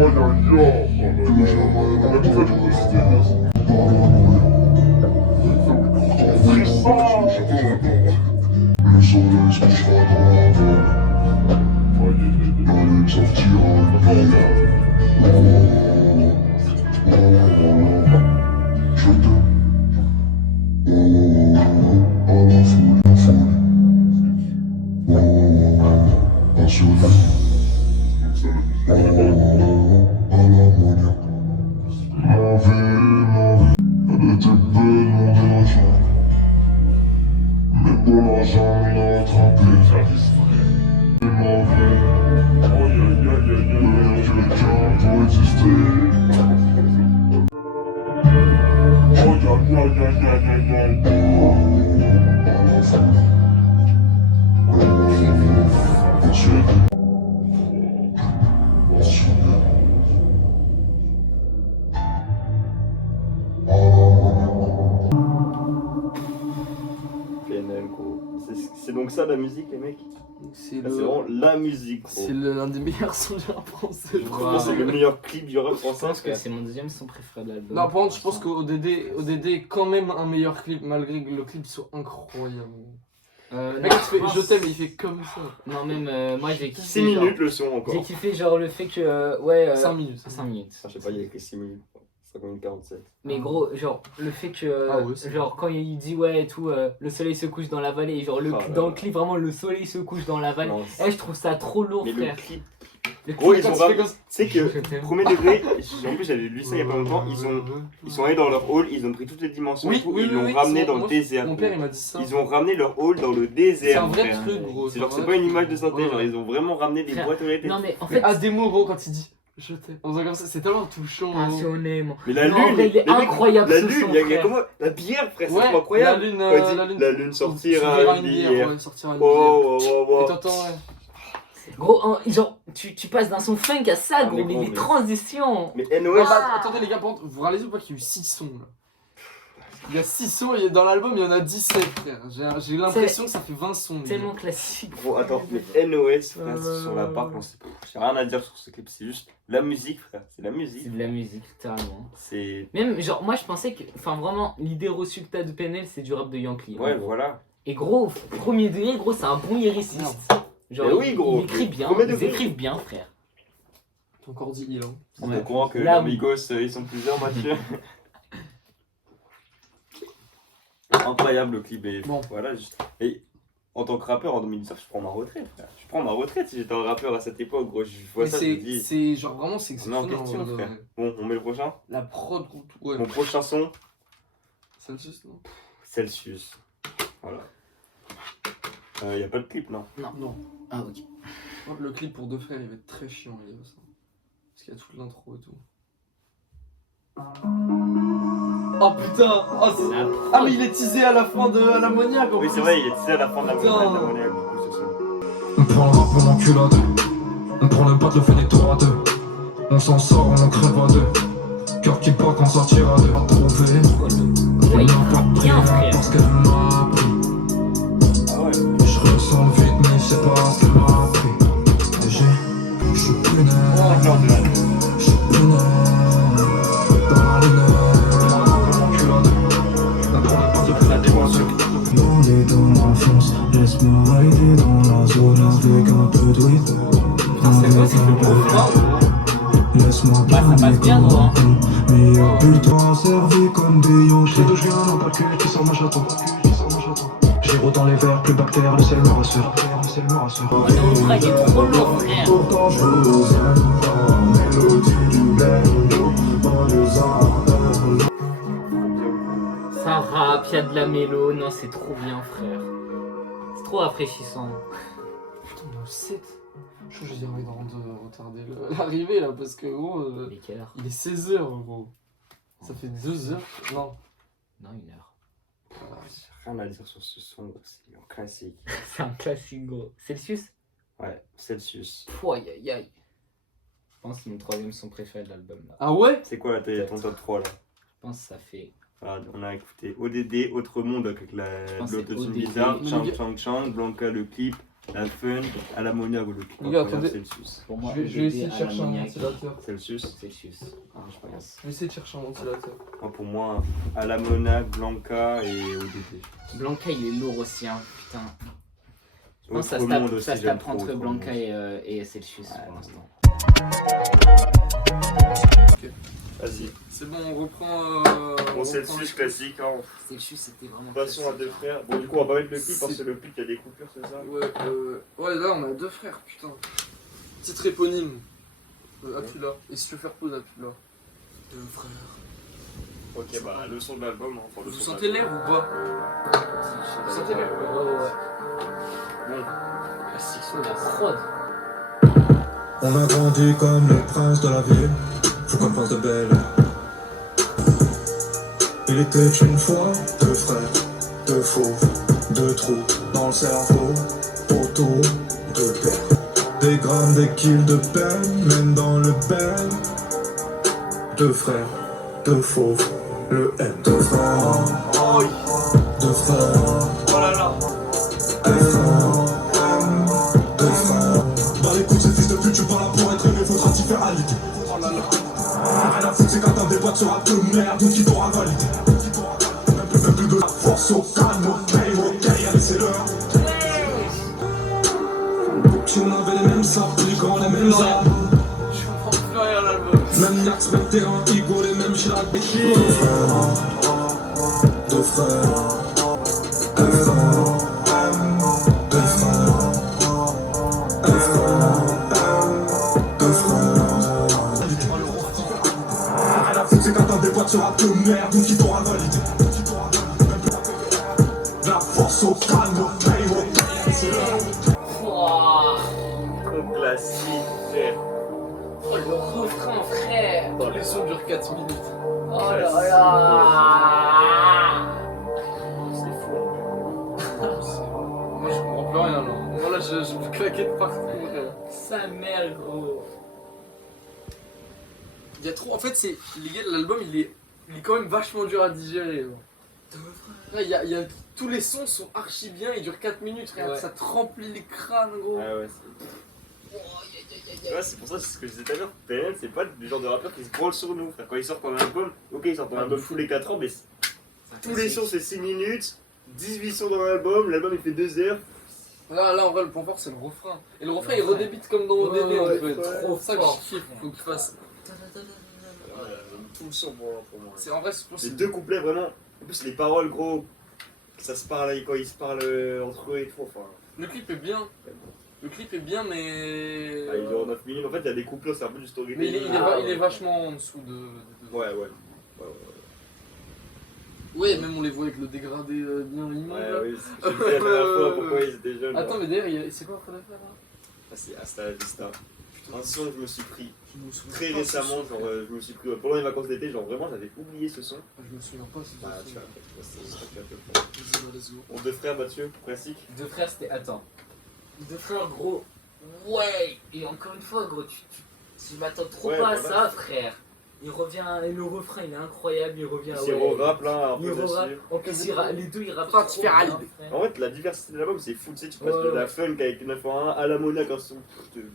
a tout fait pour citer. PNL, gros. C'est donc ça la musique, les mecs? C'est Là, c'est vraiment la musique, gros. c'est l'un des meilleurs sons du rap français. Je Pour vois. moi, c'est le meilleur clip du rap Je français. pense que frère. c'est mon deuxième son préféré de l'album. Non, par contre, je pense qu'ODD est quand même un meilleur clip, malgré que le clip soit incroyable. Le mec, il fait je t'aime et il fait comme ça. Non, même moi j'ai kiffé. 6 minutes le son encore. J'ai kiffé genre le fait que. Ouais. 5 minutes. 5 minutes. Ah, je sais pas, il y a écrit 6 minutes. 5 minutes 47. Mais gros, genre, le fait que. Ah ouais, c'est genre, quand il dit ouais et tout, le soleil se couche dans la vallée, et genre, Ah là dans là. le clip, vraiment, le soleil se couche dans la vallée. Non, Eh, je trouve ça trop lourd, mais le frère. clip. Le Gros, clip, ils ont Quand il fait ramené. comme Tu sais que, Je t'aime. premier degré, en plus j'avais lu ça il y a pas longtemps, ils sont allés dans leur hall, ils ont pris toutes les dimensions et Oui, tout, oui, ils l'ont oui, ramené c'est- dans le moi, désert. Mon gros. père il m'a dit ça. Ils ont ramené leur hall dans le C'est désert. un vrai frère. truc, gros. C'est genre, un c'est vrai pas une truc. image de synthèse, Ouais. genre ils ont vraiment ramené des Frère, boîtes aux lettres. Non, mais en Mais fait. à des mots, gros, quand il dit je t'aime. On dirait comme ça, c'est tellement touchant. gros. Passionnément. Mais la Non, en lune, vrai, il est les mecs, incroyable, la ce lune, son, il y a frère. comment la bière, frère, c'est Ouais, trop incroyable. la lune, Quand il dit, la lune. la lune sortira Sortira une une bière. bière. Ouais, sortira une bière. Oh, oh, oh, Et oh. t'entends, ouais. Gros, genre, tu passes d'un son funk à ça, Ah, gros, mais mais gros, les mais- transitions. Mais Ouais, NOS, bah, attendez les gars, par contre, vous réalisez ou pas qu'il y a eu 6 sons là? Il y a 6 sons et dans l'album il y en a 17 frère. J'ai l'impression que ça fait 20 sons. les Tellement gars. classique. gros, attends, mais NOS, frère, c'est sur la barre, j'ai rien à dire sur ce clip, c'est juste la musique, frère, c'est la C'est musique. de la musique, littéralement. C'est. Même, genre, moi je pensais que. Enfin, vraiment, l'idée reçue que t'as de PNL, c'est du rap de Yankee. Ouais, en gros. voilà. Et gros, premier degré, gros, c'est un bon lyriciste. Genre, Mais oui, gros. il écrit bien, Premier ils degré. écrivent bien, frère. T'as encore dit il hein. Vous Ouais. êtes au courant que Là, les Migos, ils sont plusieurs, Mathieu? Incroyable le clip, et Bon. voilà. Et en tant que rappeur en 2019, je prends ma retraite, frère. Je prends ma retraite si j'étais un rappeur à cette époque, gros. Je vois Mais ça, je me c'est dis. c'est genre vraiment c'est On est en exceptionnel. question, ouais, frère. ouais. Bon, on met le prochain. La prod, gros, tout. Ouais. Mon prochain son, Celsius, non? Celsius. Voilà. Y a pas de clip, non? Non. Ah, ok. Le clip pour deux frères il va être très chiant, les gars, ça. Parce qu'il y a toute l'intro et tout. Oh putain! Oh, c'est- La ah mais il est teasé à la fin de à l'ammoniaque en Oui, plus. c'est vrai, il est teasé à la fin de la Putain. monnaie, du coup, ce son. On prend le rap, on encule à deux. On prend le bat, le fenêtre à deux. On s'en sort, on en crève à deux. Cœur qui part, qu'on sortira de retrouver. Ouais, il On n'a pas frappe pris bien, frère. parce qu'elle m'a appris. Ah ouais. Je ressens le vide, mais c'est pas ce qu'elle m'a appris. Et je suis plus net, Non, de la je suis plus net. Dans la lunette, on encule à deux. On prend le bat, le fenêtre à deux. Voler dans l'enfance, laisse-moi rider dans la zone avec un peu de weed. C'est vrai, c'est le bon fort. Laisse-moi Bah, ça passe bien, gros, hein. Meilleur bulletin servi comme des Yankees. D'où je viens, non pas le cul qui sort ma chaton. J'ai dans les verres, plus bactère, le ciel me rassure. Le frère, il est trop lourd, frère. Pourtant je vous aime pas, mélodie du bendo, Ça rappe, y a de la mélo. Non, c'est trop bien, frère. C'est trop rafraîchissant. Putain, on est au 7. Je crois que j'ai envie de retarder l'arrivée là parce que gros, Mais quelle heure? il est 16h gros. Ça fait 2 heures. Non. Non, 1 heure. J'ai rien à dire sur ce son, c'est un classique. C'est un classique, gros. Celsius? Ouais, Celsius. Pouah, aïe aïe aïe. Je pense que c'est mon troisième son préféré de l'album, là. Ah ouais? C'est quoi là, ton top 3 là? Je pense que ça fait. Ah, on a écouté ODD, Autre Monde avec pense que c'est l'autotune ODD. bizarre, Mais Chang les gars- Chang Chang, Blanca le clip, la fun, à l'ammoniaque le clip. Les gars, incroyable, attendez. Celsius. Pour moi, Je vais ODD essayer de à chercher un l'ammoniaque. ventilateur. Celsius. Celsius. Ah, je pense. Je vais essayer de chercher un ventilateur. Moi, pour moi, à l'ammoniaque, Blanca et ODD. Blanca, il est lourd aussi, hein. Putain. Je pense que ça se Autre monde tape, aussi, ça se j'aime tape trop, entre autre Blanca monde. et Celsius pour l'instant. Vas-y. C'est bon, on reprend. Bon, c'est le Celsius classique. Hein. Celsius, c'était vraiment. Passons à deux frères. Bon, du coup, on va pas mettre le clip parce que le clip, il y a des coupures, c'est ça? Ouais, là on a deux frères, putain. Titre éponyme. Appuie là. Et si tu veux faire pause, appuie là. Deux frères. Ok, bah, le son de l'album. Hein. Enfin, le Vous son de sentez l'album. l'air ou pas? Vous sentez l'air ou pas? Ouais. Bon, Classique sur la prod. On a grandi comme les princes de la ville, fou comme prince de Bel Air. Il était une fois deux frères, deux fauves, deux trous dans le cerveau, autour de père. Des grammes, des kills de peine, mènent dans le ben. Deux frères, deux fauves, le M. Deux frères, Oh, deux frères, oh là là. deux frères, M, deux frères. Dans les coups de ces fils de pute, tu parles pour être aimé, faudra t'y faire à l'idée. Oh là là. Rien à foutre, c'est quand t'as des boîtes sur un peu de merde, donc qui t'aura validé. Même plus de la force au calme, ok, allez c'est l'heure. Tu n'avais les mêmes appliquants, les mêmes armes. Je comprends plus rien à l'album. Même Nax, même terrain, Igo, les mêmes Chirac. Deux frères, deux frères, deux frères, deux frères, deux frères, deux frères. Rien à foutre, c'est quand t'as des boîtes sur un peu de merde, donc qui t'aura validé. La force au calme, ok, c'est l'heure. Wouah. Trop classique, frère. Oh, le refrain, frère. Dans les sons durent 4 minutes. Oh là là. C'est fou. Moi je comprends plus rien là. Moi là je me claquais de partout. Frère. Sa mère, gros. Il y a trop. En fait, c'est. Les gars, l'album il est quand même vachement dur à digérer. Là, il y a. Tous les sons sont archi bien, ils durent 4 minutes, frère. Ouais. Ça te remplit les crânes, gros. Ah ouais, c'est pour ça, c'est ce que je disais tout à l'heure. PNL, c'est pas le genre de rappeur qui se branle sur nous, frère. Quand ils sortent un album, ok, ils sortent un album tous les 4 ans, mais tous les sons c'est 6 minutes, 18 sons dans l'album il fait 2 heures. Là, en vrai, le point fort, c'est le refrain. Et le refrain, il redébite comme dans ODB, en ouais, fait. ouais. Trop ça que je kiffe, faut qu'il fasse. Tout le son pour moi. C'est en vrai, c'est pour Les deux couplets, vraiment. En plus, les paroles, gros, ça se parle quand ils se parlent entre eux et tout. Enfin, Le clip est bien. Le clip est bien, mais. il dure 9 minutes. En fait, il y a des couplets, c'est un peu du storytelling. Mais il est vachement en dessous de. Ouais. Ouais, même on les voit avec le dégradé bien immonde. Ouais, là. oui, c'est la dernière fois pourquoi ils étaient jeunes. Attends, là. mais d'ailleurs, c'est quoi après l'affaire là? Ah, c'est Hasta la Vista. Un son que je me suis pris Je me souviens très pas de ce récemment, son. genre je me suis pris pendant les vacances d'été, genre vraiment j'avais oublié ce son. Je me souviens pas de ce Bah, tu son. vois, c'est ça qui a fait peur. Let's go. Bon, deux frères, Mathieu, classique. Deux frères, c'était. Attends. Deux frères, gros. Ouais. Et encore une fois, gros, tu m'attends trop Ouais, pas à voilà. ça, frère. Il revient. Et le refrain, il est incroyable. Il revient. C'est rap là, un Il peu re-rappe. dessus. En plus, les deux, ils rappent. Toi, trop tu fais bien, rallye. frère. En fait, la diversité de l'album, c'est fou, tu sais, tu passes Ouais, de la ouais. funk avec une 9.1 à la Monac, un son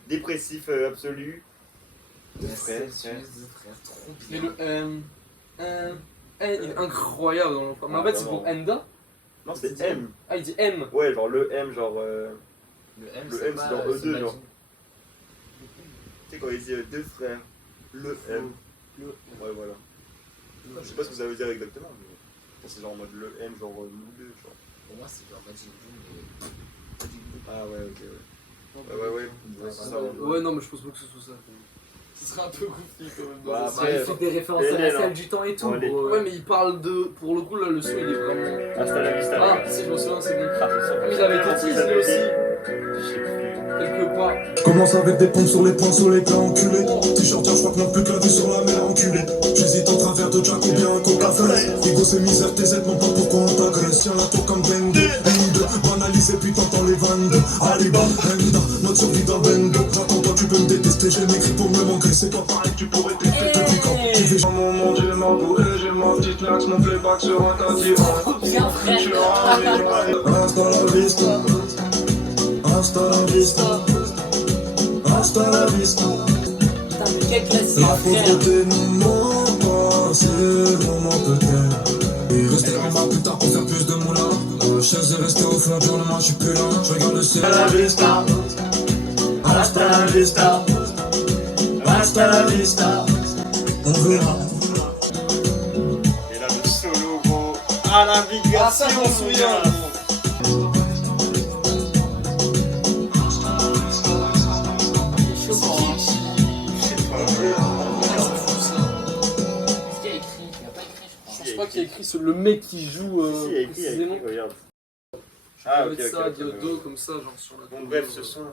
dépressif absolu. Deux frères, Deux frères, trop Mais bien. le il est incroyable dans le refrain. Mais en fait, c'est pour Enda. Non, c'est M. Ah, il dit M. Ouais, genre le M, genre. Le M, Le c'est M, pas, c'est dans E2, c'est pas genre. dit. Tu sais, quand il dit deux frères, le M. Ouais, voilà. Je sais pas ce que ça veut dire exactement, mais c'est genre en mode le M, genre nous deux, genre. Pour moi, c'est genre Magic Boom. Ah ouais, ok, ouais. Ouais, c'est ça. Ouais, non, mais je pense pas que ce soit ça. Ce serait un peu goofy quand même. Bah, Bah, il fait des références à la PNL, salle hein. du temps et tout. Bon, allez. gros. Ouais, mais il parle de. Pour le coup, là, le son, il est vraiment. Hasta la vista. Ah, si, je me souviens, c'est bon. Ah, c'est ça. Il avait été teasé lui aussi, Je sais plus. quelque part. Je commence avec des pompes sur les poings, sur les plats enculés. T-shirt, tiens, je crois que mon pute l'a vu sur la mer enculée. J'hésite entre un verre de Jack ou bien un coca fraise. Ego, c'est misère, tes aides, non pas pourquoi on t'agresse. Y'a la tour comme Bende, N2. Banalise et puis t'entends les 22. Aliba, Enda, notre survie d'un bendo. J'attends, toi, tu peux me détester. J'ai m'écrit pour me manquer. C'est pas pareil, tu pourrais tester depuis quand tu fais. Mon monde, j'ai ma bouée, j'ai ma petite lax, mon playback sur un tapis. Bien, frère. Hasta la vista. Hasta la vista. Hasta la vista. Putain, mais quel classique, La frère. pauvreté nous ment pas, c'est le moment peut-être. Et rester en bas plus tard pour faire plus de moulin. chaise est restée au fond, tourne moi je suis plus lent. Je regarde le ciel. Hasta la vista, hasta la vista, hasta la vista. On verra. Et là, le solo, gros. Ah, la vibration. Ah, ça, je m'en souviens. Est-ce qu'il y a écrit? Il n'y a pas écrit, je crois. Je crois qu'il y a écrit le mec qui joue Si, il y a écrit, précisément. regarde. Je Ah, vais ok, mettre ok. ça ok, de ok. dos comme ça, genre sur la Bon, bref, ce son,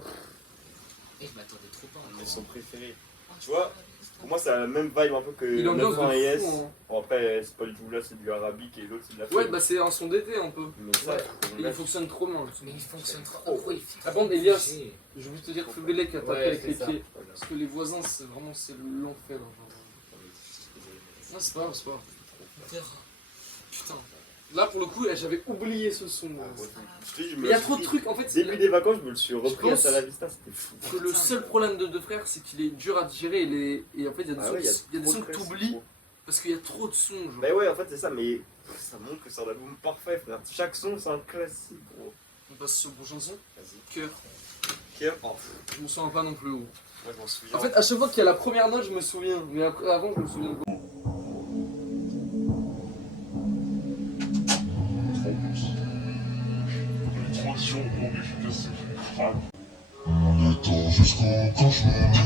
Eh, je m'attendais trop pas. c'est son préféré. Tu vois, pour moi, c'est la même vibe un peu que Il ambiance 900 de AES. fou, hein. Bon, après, c'est pas du tout là, c'est du arabique et l'autre, c'est de la Ouais, funk. bah c'est un son d'été un peu. Mais ça, Ouais. Et il fonctionne trop bien. Mais il fonctionne trop. Pourquoi il fait Ah trop bon, Elias, léger. je voulais te dire, fais Bélec à taper Ouais, avec c'est les ça. pieds. Parce que les voisins, c'est vraiment c'est l'enfer. Genre. Non, c'est pas grave, c'est pas grave. On verra. Putain. Là, pour le coup, j'avais oublié ce son. Ah, ouais. Je te dis, je me Mais il y a suis trop de dit, trucs, en fait. Début des vacances, je me le suis repris à pense Salavista, c'était fou. Que le seul problème de Deux Frères, c'est qu'il est dur à digérer. Et en fait, il y a des Ah sons, ouais, il y a des trop sons de que classiques, t'oublies gros. parce qu'il y a trop de sons. Genre. Bah ouais, en fait, c'est ça, mais ça montre que c'est un album parfait, frère. Chaque son, c'est un classique, gros. On passe sur la prochaine son. Vas-y. Cœur. Pierre, oh, Je m'en souviens pas non plus. moi, je m'en souviens. En fait, à chaque fois qu'il y a la première note, je me souviens. Mais après, avant, je me souviens pas. Les transitions pour l'efficacité du crâne. En étant jusqu'au quand je me mets.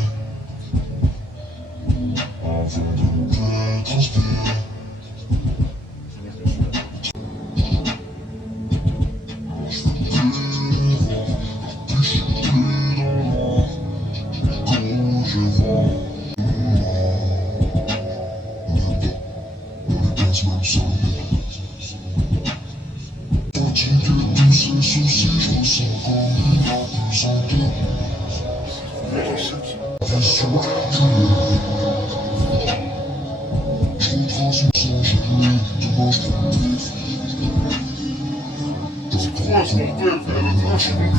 Avant de me transpirer. Je veux plus voir, puis je suis plus dans le noir. Quand je vois on est pas même ça. Fatigué de tous ces soucis, je me sens comme une impuissante. Question du je retrace une sang gelé, demain je prends le pif. C'est quoi ce bordel, frère? Maintenant je suis mon cul.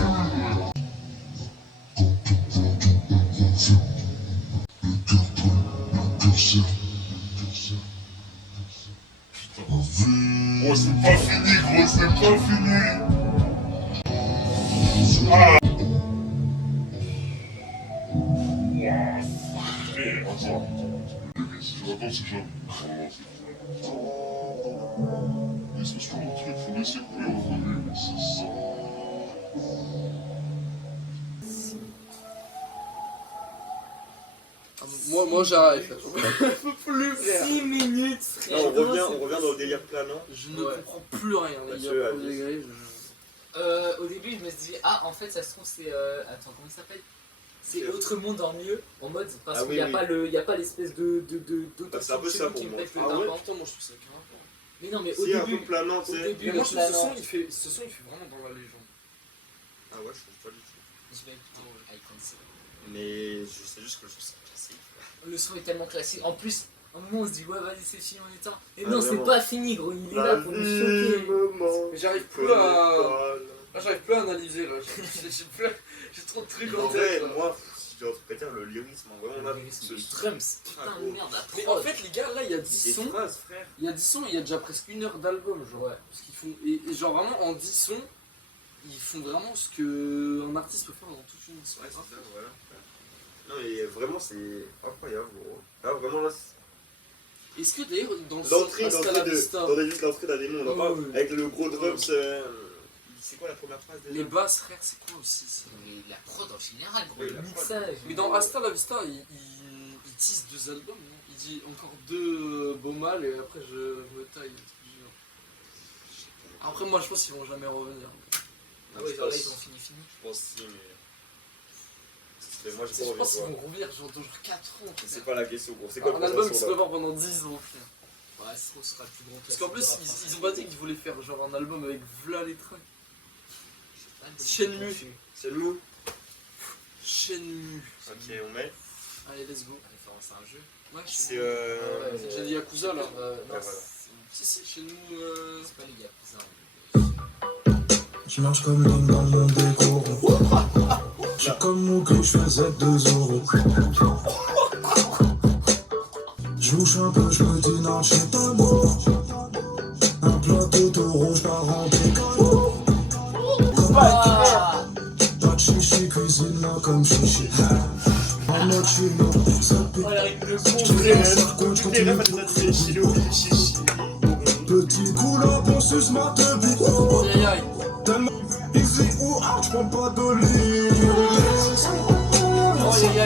Quand tout prend tout, on confirme. Le cœur brûle, le cœur serre. Oh, c'est pas fini, gros, c'est pas fini. Ah. Frère, attends. Si je l'attends, c'est jamais. Et c'est sur le truc, faut laisser couler au revenu, c'est ça. Moi j'arrête là. Je peux plus, frère. 6 minutes, Là, frère. on revient dans le délire planant. Je ne Ouais. comprends plus rien, les Monsieur gars. a Premier dit. degré, Au début, je me suis dit, ah, en fait, ça se trouve, c'est. Attends, comment il s'appelle? C'est C'est- Autre Monde en mieux, en mode, parce Ah qu'il oui, n'y a, oui. pas le, y a pas l'espèce de. Bah, c'est un peu ça pour qui me moi. pète le Ah ouais? tympan. Putain, moi je trouve ça carrément. Mais non, mais au Si, un début. peu planant, tu Au sais. début, Mais moi je trouve planant. ce son il fait vraiment dans la légende. Ah ouais, je trouve pas du tout. Je vais écouter Icon Zero. Mais je sais juste que je trouve ça classique. Le son est tellement classique. En plus, à un moment, on se dit, ouais, vas-y, c'est fini, on est temps. Et Ah, non, c'est vraiment. pas fini, gros. Il est là pour nous choquer. Mais j'arrive plus à. Là j'arrive plus à analyser là. J'ai trop de trucs en En vrai, tête. là. moi, si j'ai un truc à dire, le lyrisme, en vrai, on a Les ce drums, putain Ah, de gros. merde, la Mais prod. en fait les gars là il y a 10 des sons. phrases, frère. Il y a 10 sons, il y a déjà presque 1 heure d'album genre. Ouais. Parce qu'ils font. Et genre vraiment en 10 sons, ils font vraiment ce qu'un artiste peut faire dans toute une Ouais, soirée. c'est ça, voilà. Non, mais vraiment, c'est incroyable, gros. Là, vraiment, là, Est-ce que d'ailleurs dans l'entrée, Hasta la Vista, d'entrer juste l'entrée d'un démon, on en parle, Ouais. avec le gros drums. C'est quoi la première phrase déjà? les basses frère c'est quoi aussi ça? Mais la prod en général, gros, Oui, le la prod. mixage. Mais dans Hasta la Vista, il tease 2 albums, non? Il dit encore 2 beaux mâles et après je me taille. Après moi je pense qu'ils vont jamais revenir. Ah ouais, genre là, ils ont fini. Je pense si, mais. Moi, Je pense qu'ils vont revenir genre dans 4 ans. C'est pas la question, gros. C'est quoi Un le album qui prochain se son, là? prépare pendant 10 ans frère. Ouais, ce sera le plus grand Parce qu'en plus ils ont pas dit qu'ils voulaient faire genre un album avec v'là les tracks. Shenmue. Shenmue. C'est le mot? Shenmue. Ok, on met. Allez let's go. Référence à un jeu. Ouais, C'est. Shenmue. J'ai dit Yakuza là. Non, voilà. Si si Shenmue. c'est pas les Yakuza. Je marche comme l'homme dans mon décor. Je suis comme mon que je faisais 2 euros. Je louche un peu, je me dis non, je suis pas bon. Un plateau de rouge par en décolle. toutes les refs à des animés chino, chichi. Petit coup là, bon sus ma teubie. Aïe aïe aïe. Tellement easy ou hard, j'prends pas de lit. Aïe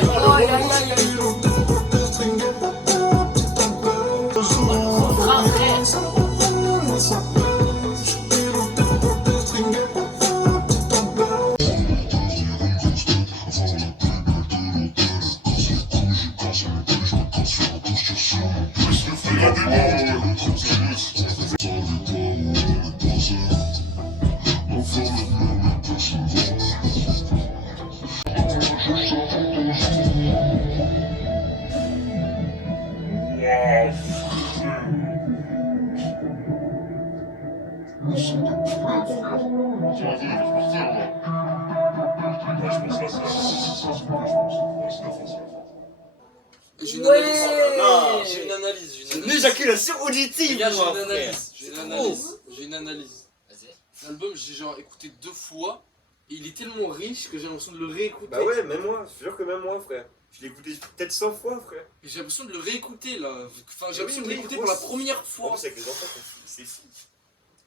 aïe aïe. J'ai une analyse. J'ai une analyse. Une éjaculation Les auditive, gars, moi, j'ai une frère. analyse. J'ai une analyse. Vas-y. L'album, j'ai genre écouté 2 fois. Et il est tellement riche que j'ai l'impression de le réécouter. Bah ouais, même moi, je te jure que même moi, frère. Je l'ai écouté peut-être 100 fois, frère. Et j'ai l'impression de le réécouter là. Enfin, j'ai Oui, l'impression de oui, l'écouter gros, pour la c'est- première En fois. plus, avec les enfants, c'est fou.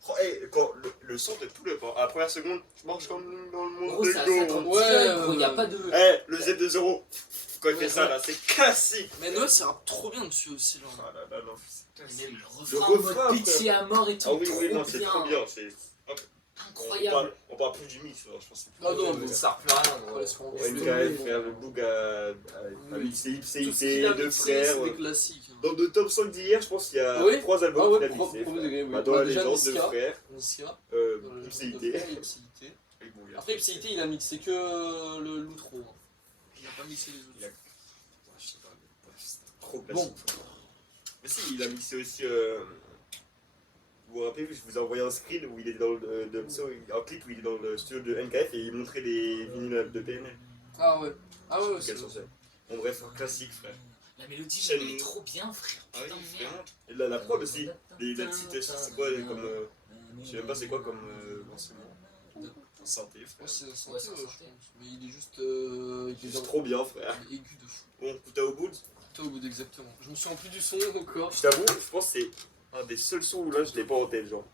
Oh, hey, quand le son de tout le temps, à la première seconde, je marche comme dans le monde Gros, de ça Go. tombe Ouais, direct, gros, y a pas de. Eh, le Z de 0, quand il Ouais, fait ça là, c'est classique. Mais Noël, ça rappe trop bien dessus aussi là. Ah là là, non, c'est classique. Même le Le refrain en refrain, mode pitié à mort et tout. Ah oui, oui, non, c'est bien. trop bien. C'est Incroyable. on parle plus du mix, alors, je pense. Ah non, mais mais Ça sert plus à rien, gros. Ouais, laisse-moi Ouais, enlever. NKF, frère, le Boug a mixé Tout ce qu'il Ipséité, a deux mixé, frères. c'est des classiques. hein. Dans le top 5 d'hier, je pense qu'il y a Oui 3 albums Ah ouais, qu'il a premier mixé. degré, oui. Bah, dans Bah, la déjà, légende, deux Niska. frères, Niska. Ipséité. Ipséité. Et bon, il y a- Après, Ipséité, il a mixé que l'outro. hein. Il a pas mixé les autres. Il a- Je sais pas, mais c'est trop Bon. classique. Mais si, il a mixé aussi. Vous vous rappelez, je vous ai envoyé un screen où il était dans un clip où il est dans le studio de NKF et il montrait les vinyles de PNL. Ah ouais. Ah ouais, Quels sont ces Bon, bref, un classique, frère. La mélodie, Chaîne- elle est trop bien, frère. Ah oui, Putain de vraiment. merde. Et la prod aussi. La petite, c'est quoi comme. Je sais même pas c'est quoi comme instrument. Un synthé, Ouais, frère. c'est un Ouais, synthé, c'est un je synthé. pense. Mais il est juste. Il est C'est trop bien, frère. il est aigu de fou. Bon, tout à au bout. Toi, au bout d'exactement. Je me souviens plus du son encore. Je t'avoue, je pense que c'est un des seuls sons où là je l'ai pas en tête, genre.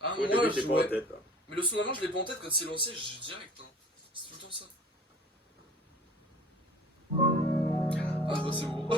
Ah, Au moi, début, je l'ai pas en ouais. tête, là. Mais le son d'avant, je l'ai pas en tête quand c'est lancé, j'ai direct. Hein. C'est tout le temps ça. Ah, bah c'est bon.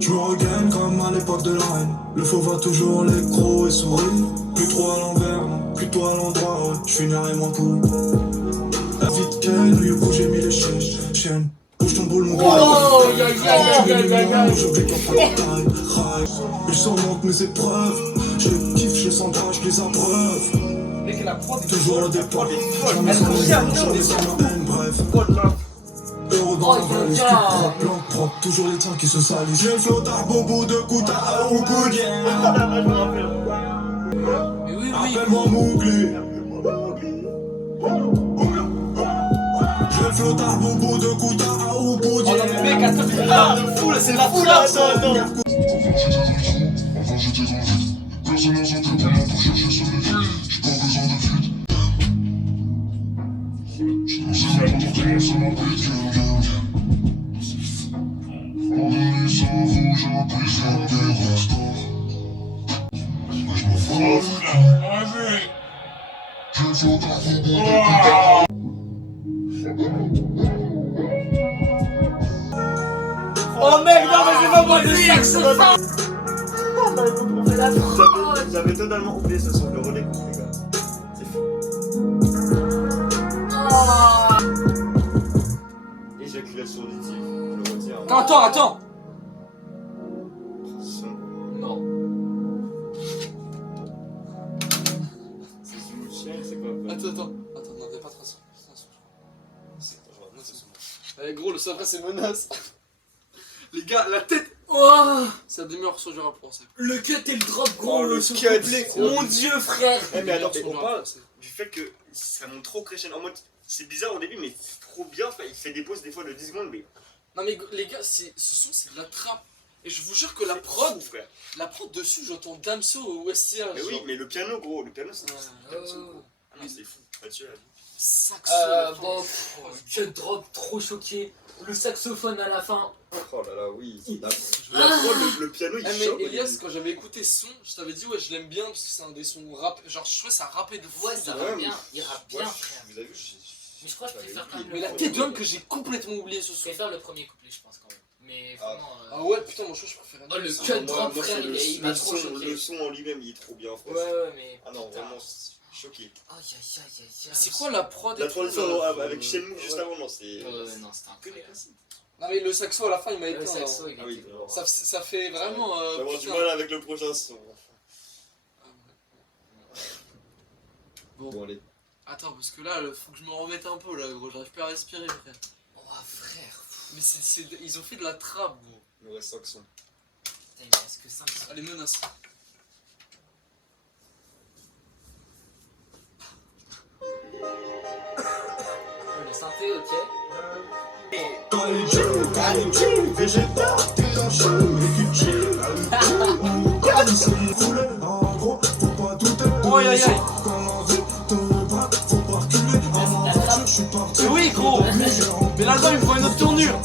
Je me regagne comme à l'époque de la haine. Le faux va toujours les crocs et souris. Plus trop à l'envers, plutôt à l'endroit, ouais. Je finirai moins cool. Vite Ken, lui au coup j'ai mis les chaînes. Bouge ton boule, mon gars. Oh, aïe aïe aïe aïe aïe aïe. J'oublie qu'on fait taille, raille. Ils surmontent mes épreuves. Je les kiffe, je les embrasse, je les abreuve. Mec, la prod est Toujours au départ. Jamais Elle sans touche les à ailes, rien, jamais mais sans ma haine, bref. Heureux dans la valise, tout propre, blanc, propre. Toujours les trains qui se salissent. J'ai le flotard, bobo de Kouta à Oukoud. Mais oui, oui. Appelle-moi Mowgli. J'ai le flotard, bobo de Kouta à Oukoud. Oh non, mais mec, attends, mais là, de fou, là, c'est la foule là, ça. Attends. Enfin j'étais dans le vide, personne n'a senti pendant pour chercher sur les vies. J'ai pas besoin de fuite. J'ai lancé ma moto, commencé ma prise, Ordonnez ça, vous, j'ai ma prise, des restants. Je me frappe, j'ai le flotard au bout de Oh mec, non mais c'est pas possible! C'est J'avais totalement oublié ce son, le relais coupe, les gars. C'est fou. Éjaculation auditive, je le retire. Attends. Son. Non. C'est Zulu Chien, c'est quoi? Attends, non, t'avais pas trop ça. Eh gros, le son après c'est menace. Les gars, la tête. Oh, C'est la demi-heure du rap français. le cut et le drop, gros, Oh, le sur cut. couplet. Mon dieu, frère. Eh mais attends, Demi-heure on du rap parle français. du fait que ça monte trop crescendo. En mode, c'est bizarre au début, mais c'est trop bien. Enfin, il fait des pauses des fois de 10 secondes, mais Non mais les gars, ce son c'est de la trappe. Et je vous jure que la c'est prod fou, frère. dessus, j'entends Damso ou Westia. Mais oui, mais le piano, gros, le piano, c'est. Ouais. Ah non, c'est fou. Là-dessus, là. Saxo. Bon, je drop trop choqué. Le saxophone à la fin. Oh là là, oui. Il- La prod, le piano, il mais choque. Elias, quand j'avais écouté ce son, je t'avais dit ouais je l'aime bien parce que c'est un des sons rap. Genre je trouvais ça rappait de fou. Ouais, ça Ouais, va mais- bien. Il rappe bien, frère. Vous avez vu, Mais je crois que je préfère quand même Mais la tête d'homme que j'ai complètement oublié ce Je son. préfère le premier couplet, je pense quand même. Mais Ah. vraiment. Ah ouais putain moi je préfère. Oh, le ça. cut Moi, drop, moi, frère, c'est il m'a trop choqué. le son en lui-même, il est trop bien, frère. Ouais, mais. Ah non, putain. vraiment, choqué. Aïe aïe aïe aïe aïe. C'est quoi la prod et La tout, transition là avec Shenmue juste ouais. avant, non, c'est. Non, c'était incroyable. Non mais le saxo à la fin il m'a Le éteint. saxo, hein. il Ah oui, était. alors. Ça fait vraiment. Je vais avoir du putain. mal avec le prochain son. Bon. Bon, allez. Attends parce que là faut que je me remette un peu là gros, j'arrive plus à respirer frère. Oh, frère. Mais ils ont fait de la trappe gros. Il nous reste 5 sons. Putain, il me reste que 5 secondes. Allez menace. Le synthé, ok. Oh aïe aïe aïe. Mais oui gros. Mais l'album il prend une autre tournure.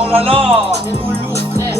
Oh là là. C'est mon lourd, frère.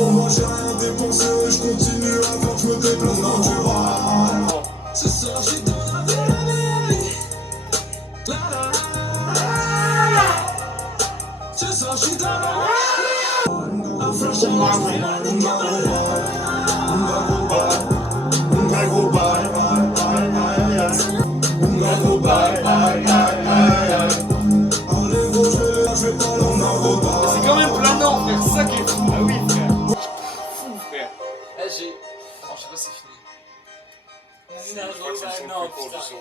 C'est quand même planant frère, c'est ça qui est fou. Ah oui, frère. Fou, frère. Eh j'ai. Non je sais pas si c'est fini. Je crois que c'est le son le Non, plus court du putain. son.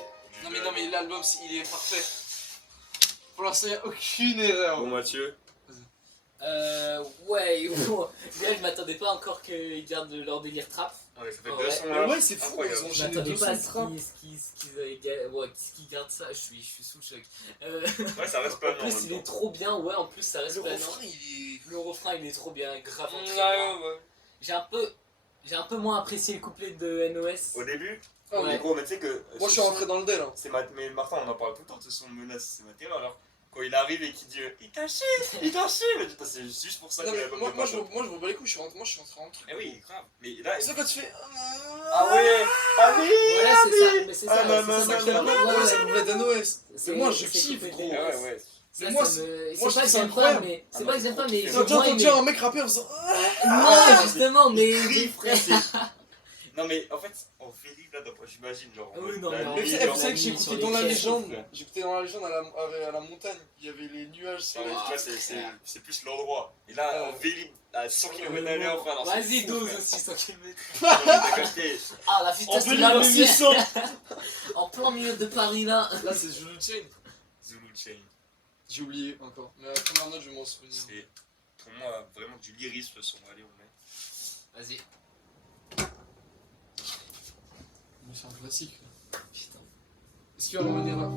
Non mais l'album il est parfait. Pour l'instant il n'y a aucune erreur. Bon, Mathieu. Ouais, bon. Déjà, je m'attendais pas encore qu'ils gardent leur délire trap. Ouais, ça fait Ouais. deux sons Mais là. ouais c'est fou, Incroyable. ils ont Je enchaîné m'attendais deux pas à sons ce qu'ils gardent ça. Je suis sous le choc. Ouais, ça reste En planant. en plus, même il temps. est trop bien. Ouais, en plus, ça reste Le planant. refrain il est. Le refrain, il est trop bien. Grave Ouais, entraînant. ouais. J'ai un peu moins apprécié le couplet de NOS. Au début, Ah, Ouais. mais gros, mais tu sais que. Moi je suis rentré dans le dél. Hein. Mais Martin, on en parle tout le temps de ce son de menace, c'est ma terreur. Alors, quand il arrive et qu'il dit il t'a chié, mais putain, c'est juste pour ça Non, qu'il mais a pas moi, fait moi, ça. je vois pas les couilles, moi je suis rentré dans le truc. Eh oui, grave. Mais là, C'est ça quand tu fais. ah ouais, ah oui, Ouais, ah c'est oui. ça. Mais c'est Ah, ça. non, c'est non, ça non, qui est non, bien. Ouais, Ouais, c'est le couplet d'NOS. c'est- moi, je c'est kiffe, couplet gros. de Ah NOS. ouais, ouais. Ça, Mais moi, ça me- moi, c'est je pas trouve que ça j'aime pas, incroyable. mais c'est Ah, pas que j'aime pas, mais Ça Ça moi, tient mais- un mec rapper en faisant. Non, justement, mais Crie, frère, c'est. Non, mais en fait, on fait rire là, j'imagine, genre. Ah oui, en non, mode, mais la en Mais nuit, vous fait, genre, savez que j'ai nuit sur écouté les dans la pierres, légende. frère. J'ai écouté dans la légende à la montagne. Il y avait les nuages. Ah ouais, tu vois, c'est plus l'endroit. Et là, Ouais. en Vélib, à 100 km/h, frère. alors, c'est Vas-y, fou, 12 frère. aussi, 100 km. T'as capté. Ah, la En vitesse de Vélib, la à lumière 600. en plein milieu de Paris là. Là, c'est Zulu Chain. Zulu Chain. J'ai oublié encore. Mais à la première note, je vais m'en souvenir. C'est pour moi vraiment du lyrisme le son. Allez, on met. Vas-y. Mais c'est un classique. Putain. Est-ce qu'il y aura une erreur?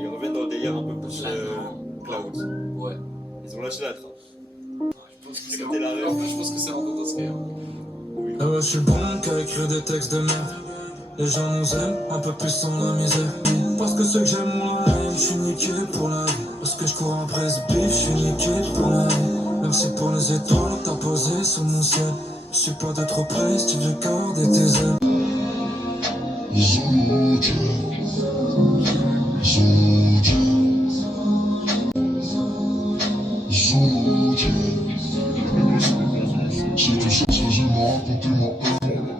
Ils reviennent dans le délire un peu plus Planant. cloud. Ouais. Ils ont lâché la trappe. Je pense que C'est c'est comme t'es là, en fait, je pense que c'est en Dotosky. Oui. Ah ouais, je suis bon qu'à écrire des textes de merde. Les gens nous aiment un peu plus sans la misère. Parce que ceux que j'aime ont la haine, je suis niqué pour la vie. Parce que je cours après ce bif, je suis niqué pour la vie. Même si pour les étoiles t'as posé sous mon ciel. Je suis pas de trop près si tu veux garder tes ailes. Zulu Chain. Zulu Chain. Zulu Chain. Si tu sais, vas-y, raconter ma haine.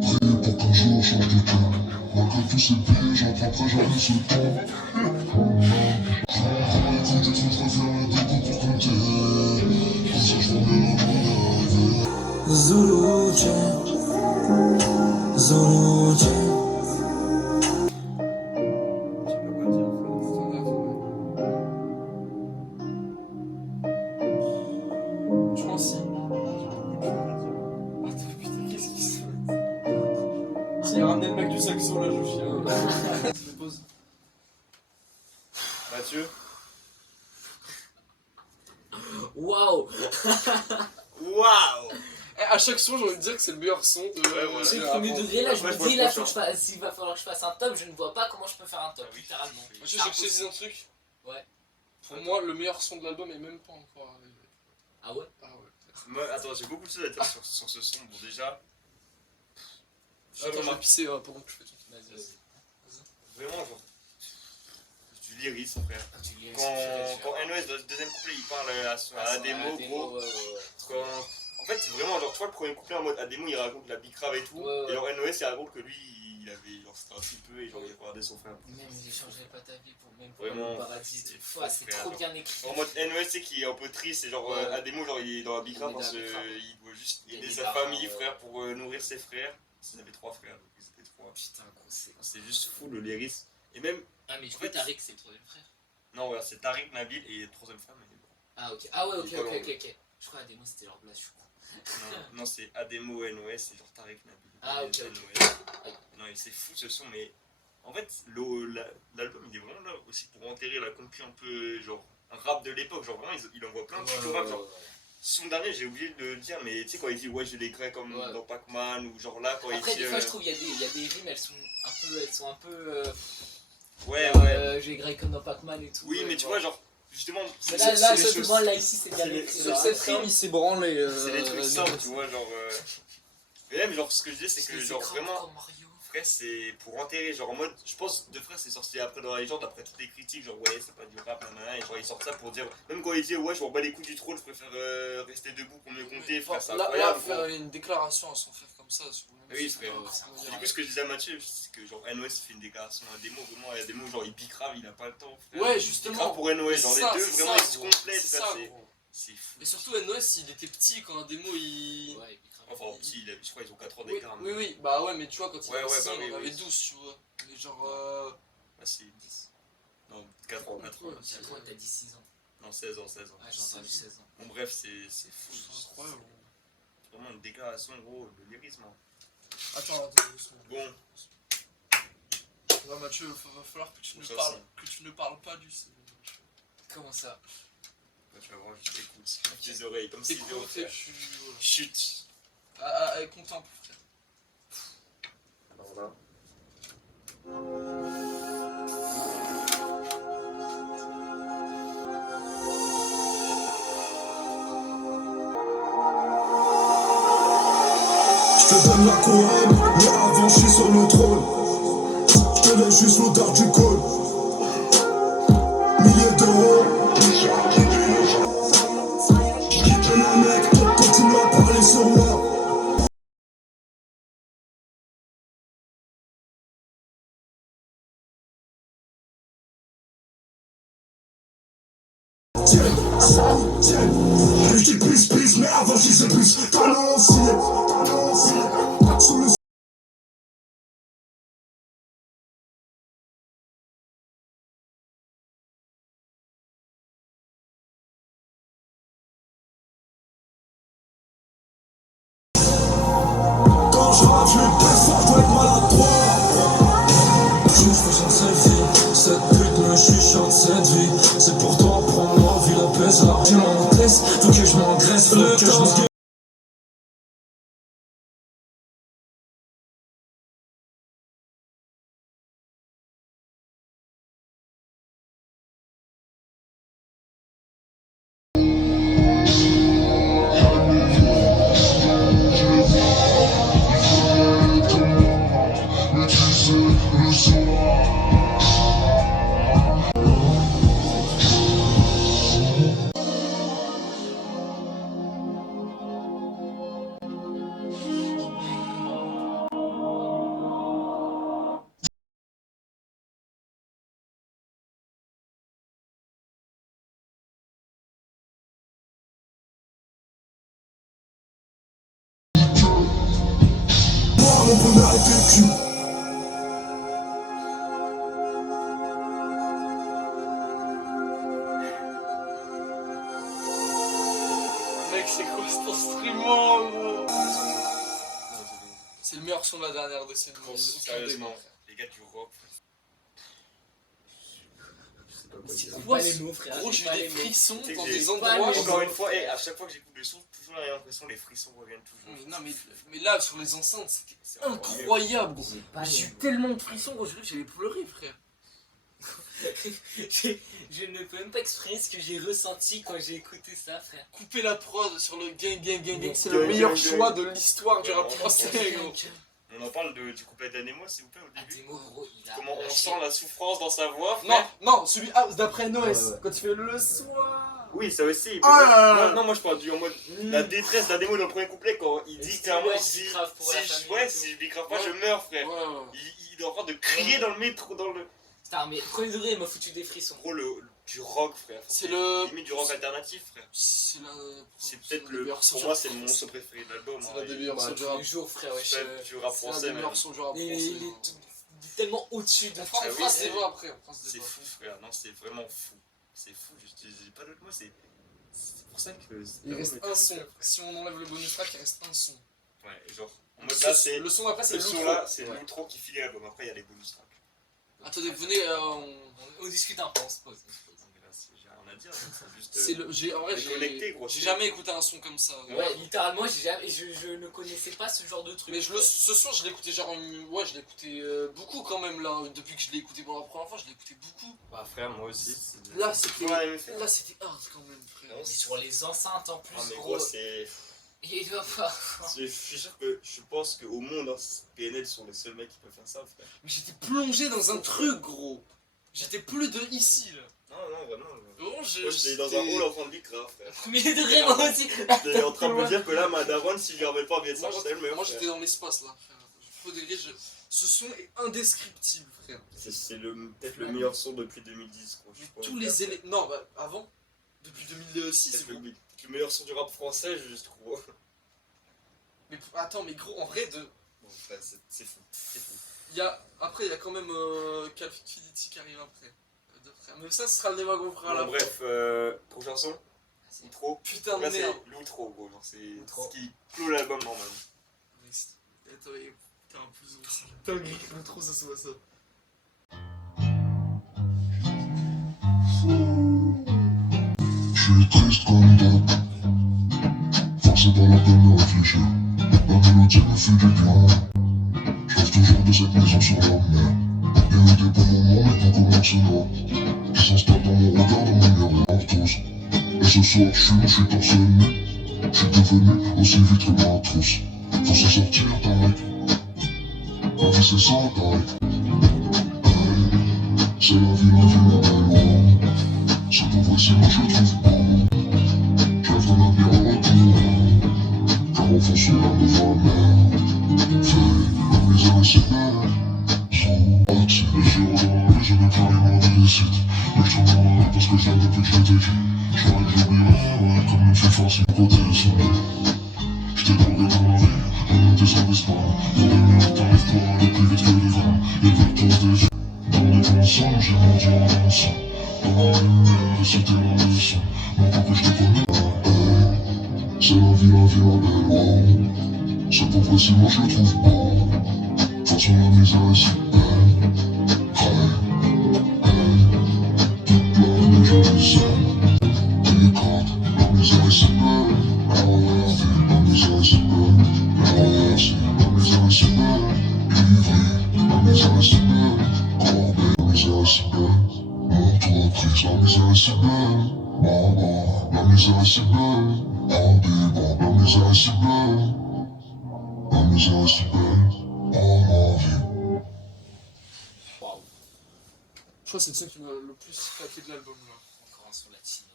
Priez pour qu'un jour je change de cœur. Malgré tous ces pieds, j'attraperai jamais ce temps. Quand les coups du feu, je préfère les décos pour compter. Comme ça, je vois bien la mort arriver. Zulu Chain. Zulu Chain. Je sais pas quoi dire. Je pense si. Attends, putain, qu'est-ce qui se passe? J'ai ramené le mec du saxo là, je chien. Pause. Mathieu. Waouh. Waouh. Eh, à chaque son, j'ai envie de dire que c'est le meilleur son de. Ouais, voilà. C'est le de premier rap. degré là, je Après, me je vois dis le là, prochain. s'il va falloir que je fasse un top, je ne vois pas comment je peux faire un top, Ah oui. littéralement. Je sais que je te dis un truc. Ouais. Pour moi, le meilleur son de l'album est même pas encore arrivé. Ah ouais? Ah ouais. Moi, attends, j'ai beaucoup de choses à dire sur ce son. Bon, déjà. Attends, je vais pisser pendant que je fais tout. Vas-y. Vraiment, genre. Du lyrisme, frère. Tu lis Quand NOS, dans le deuxième couplet, il parle à Ademo, gros. Quand... En fait, c'est vraiment, genre, tu vois, le premier couplet en mode Ademo, il raconte la bicrave et tout. Ouais. Et genre, NOS, il raconte que lui, il avait, genre, c'était un petit peu et genre, il regardait son frère. Même j'échangerais pas ta vie pour même pour Vraiment, le paradis. c'est Fou, c'est frère, trop genre. bien écrit. En mode NOS, tu sais, qui est un peu triste, et genre, Ouais. Ademo, genre, il est dans la bicrave Il est parce dans la bicrave. qu'il doit juste Il y a aider des sa darons, famille, ouais. frère, pour nourrir ses frères. Ils avaient 3 frères, donc ils étaient 3. Putain, gros, C'est juste fou le lyrisme. Et même, Ah, mais du En coup, fait, Tariq, c'est le troisième frère. non, ouais, c'est Tariq, Nabil et la troisième femme, elle est morte. Ah, ok. Ah, ouais, ok, Il est pas ok. Je crois que Ademo, c'était leur blast, je crois. Non, non, c'est Ademo NOS, c'est genre Tariq Nabil. Ah, ok, NOS. Non, et c'est fou ce son, mais en fait, l'album il est vraiment là aussi pour enterrer la concu un peu, genre, un rap de l'époque. Genre, vraiment, il envoie plein de trucs au rap. Genre, son dernier, j'ai oublié de le dire, mais tu sais, quand il dit ouais, je l'écris comme Ouais. dans Pac-Man, ou genre là, quand Après, il dit. des fois, je trouve qu'il y a des rimes, elles sont un peu. Ouais, genre, ouais. j'ai grave comme dans Pac-Man et tout. Oui, mais tu vois, genre, justement. Mais c'est là, les choses- justement, là, ici, c'est bien c'est les- écrit. Sur genre, cette ça- rime, il s'est branlé. C'est des trucs simples, tu vois, genre. Et même, genre, ce que je dis, c'est que, des genre, écrans vraiment. comme Mario. Frère, c'est pour enterrer, genre en mode, je pense, De Frère c'est sorti après dans la légende, après toutes les critiques, genre ouais, c'est pas du rap, nanana, et genre ils sortent ça pour dire, même quand ils disaient ouais, je m'en bats les couilles du trône, je préfère rester debout pour mieux compter, frère, c'est Là, incroyable. faire gros. une déclaration à son frère comme ça. Sur le Oui, c'est frère. incroyable. Du coup, ce que je disais à Mathieu, c'est que genre NOS fait une déclaration à des mots, vraiment, il y a des mots, genre il bicrave, il a pas le temps, frère. Ouais, Il justement. bicrave pour NOS, genre C'est les ça, deux, c'est vraiment, ça, ils se gros. complètent, C'est frère, ça, gros. c'est fou. Et surtout, NOS, il était petit quand un démo il. Ouais, il crame. Enfin, petit, je crois qu'ils ont 4 ans Oui, d'écart. oui, oui, bah ouais, mais tu vois, quand il Ouais, avait ouais, 6 ans, bah oui, on avait oui. 12, tu vois. Mais genre. Bah, c'est 10. Non, 4 ans, 4 ans. Ouais, J'ai l'impression que t'as dit 6 ans. Non, 16 ans, 16 ans. Ouais, j'ai entendu 16 ans. Bon, bref, c'est fou. C'est incroyable. C'est vraiment une déclaration, gros, de lyrisme. Hein. Attends. Bon, Là, Mathieu, il va falloir que tu, Ça, ne parles pas du C. Comment ça? bah, tu vas voir, je t'écoute. Tes oreilles, comme si c'était au T'écoutes et frère. tu. Voilà. Chut. Contemple, frère. Alors là. Je te donne la couronne, mais avant je suis sur le trône. Je te laisse juste l'odeur du col. Milliers d'euros. Je quitte le mec, continue à parler sur moi. Tiens, je dis plus, mais avant je disais plus. Talent aussi, sous le quand je rappe, je me pèse fort, je dois être maladroit. Je fais cette vie, cette pute me chuchote cette vie. C'est pour toi, prends-moi, vie la pèse, l'argent m'encaisse. Faut que je m'engraisse, faut que je m'engraisse. Mais tu sais, le soir. Moi, mon bonheur est vécu. Mec, c'est quoi cet instrument, gros? C'est le meilleur son de la dernière décennie. Sérieusement, les gars du rock. Je sais pas quoi C'est dire. quoi Pas les ce- mots, frère. Gros, j'ai j'ai pas eu des les mots. frissons Tu sais dans que des j'ai- endroits. pas les Encore mots. une fois, et à chaque fois que j'écoute le son, toujours j'ai l'impression les frissons reviennent toujours. Non, mais là, sur les enceintes, c'était C'est encore mieux. incroyable, gros. J'ai pas J'ai les eu mots. tellement de frissons, gros, j'allais pleurer, frère. Je ne peux même pas exprimer ce que j'ai ressenti quand j'ai écouté ça, frère. Couper la prod sur le gang, c'est Gang, le meilleur gang, choix gang. de l'histoire du rap Ouais, français, gros. On en parle du couplet d'Anemo, s'il vous plaît, au Ah, début. des mots, gros, il a. Comment on lâché. sent la souffrance dans sa voix, Non, frère. non, celui d'après Noès, Ouais, ouais. quand il fait le soir. Oui, ça aussi. mais Ah là là moi- là. non, moi je parle du en mode la détresse d'Anemo dans le premier couplet quand il dit dit, clairement ouais, si, je grave pour la famille ouais, et tout. si je dégrave pas, Ouais. je meurs, frère. Ouais. Il est en train de crier dans le métro, dans le. Putain, mais premier degré, il m'a foutu des frissons. Gros, du rock, frère. C'est le- Limite du rock alternatif, frère. C'est la. C'est peut-être la le. meilleure Pour sortie moi, de c'est le rap morceau préféré de l'album. C'est hein. la des meilleurs Bah, sons du tous rap. les jours, frère, wesh. Ouais, du rap C'est un français, des même. meilleurs sons du rap Il français. est tellement au-dessus de On tout. fera Ah on oui, fera ce c'est- débat après. On fera ce C'est débat. fou, frère. Non, c'est vraiment fou. C'est fou, j'ai pas d'autre mot, c'est pour ça que. Il reste un son. Si on enlève le bonus track, il reste un son. Ouais, genre. En mode là, c'est. Le son d'après, c'est Le le son l'outro. là, c'est l'intro qui finit l'album. Après, il y a les bonus tracks. Attendez, venez. On discute un peu, on se pose. Mais là, j'ai rien à dire. C'est juste. C'est le. En vrai, déconnecté, gros, j'ai c'est- jamais écouté un son comme ça. Ouais, littéralement, je ne connaissais pas ce genre de truc. Mais ce son, je l'ai écouté genre. Ouais, je l'ai écouté beaucoup quand même là. Depuis que je l'ai écouté pour la première fois, je l'ai écouté beaucoup. Bah, frère, moi aussi. Là, c'était. Ouais, mais frère. Là, c'était hard quand même, frère. Mais sur les enceintes en plus, Ah, mais gros. gros, c'est. Il doit pas. Je suis sûr que. Je pense qu'au monde, hein, PNL sont les seuls mecs qui peuvent faire ça, frère. Mais j'étais plongé dans un truc, gros. J'étais plus de ici là. Non, vraiment. Gros, Moi, j'étais dans un hall en train de l'écran, frère. Premier degré, moi aussi. J'étais en train de me dire que là, ma daronne, si je lui ramène pas un billet de Moi, sang, c'est elle meilleure. moi j'étais dans l'espace là, frère. Faux degré, ce son est indescriptible, frère. C'est peut-être le meilleur son depuis 2010, quoi. Mais tous les éléments. Non, bah avant. Depuis 2006, C'est gros. le meilleur son du rap français, je trouve. Mais attends, mais gros, en vrai, Bon, frère, c'est fou. C'est fou. après, il y a quand même Calfidity qui arrive après. De frère. Mais ça, ce sera le débat qu'on fera à la Bon, bref, prochain son. Outro. Putain de Là, c'est merde. l'outro, gros. Genre, c'est L'outro. ce qui clôt l'album normalement. Attends, putain, en plus, c'est dingue que l'outro, ça soit ça. Je suis triste comme d'hab, forcé par la peine de réfléchir. La mélodie me fait du bien. Je rêve toujours de cette maison sur la mer. Il y a eu des bons moments, mais pas comme cela. Qui s'installe dans mon regard, dans mon miroir tous. Et ce soir, je suis torse nu. Je suis devenu aussi vite que ma trousse. Faut s'en sortir, pareil. La vie c'est ça, pareil. C'est la vie, ma belle. C'est pour voir si moi je trouve bon. J'rêve d'un avenir en retour. Car au fond sous la nouvelle mer. Fait, la misère est si belle. Sont partis les jours dans la rue, je n'ai plus les mots de réussite. Mais je tourne dans la rue parce que je l'aime depuis que j'étais qui. J'aurais que j'oublierais, ouais, comme une fille force, une côté ici. J't'ai drogué dans la vie, comme des services pas. Pour les miens, t'arrives pas, le plus vite que le vent. Et vite pose des yeux. Dans les consonnes, j'ai menti en dansant. Dans la lumière, c'était la leçon. Mon corps que je te connais. C'est la vie, ma belle. Oh. C'est pourquoi si moi je le trouve beau. De toute façon, la misère est si belle. Toute la vie, je le sais. Et quand la misère est si belle. Ah ouais, la misère est si belle. Ah ouais, la misère est si belle. Ivry, la misère est si belle. Corbeil, la misère est si belle. Montre-trice, la misère est si belle. Baba, la misère est si belle. Habiba, la misère est si belle. La misère est si belle. Oh ma vie. Je crois que c'est le son qui m'a le plus claqué de l'album là. Encore un son latino.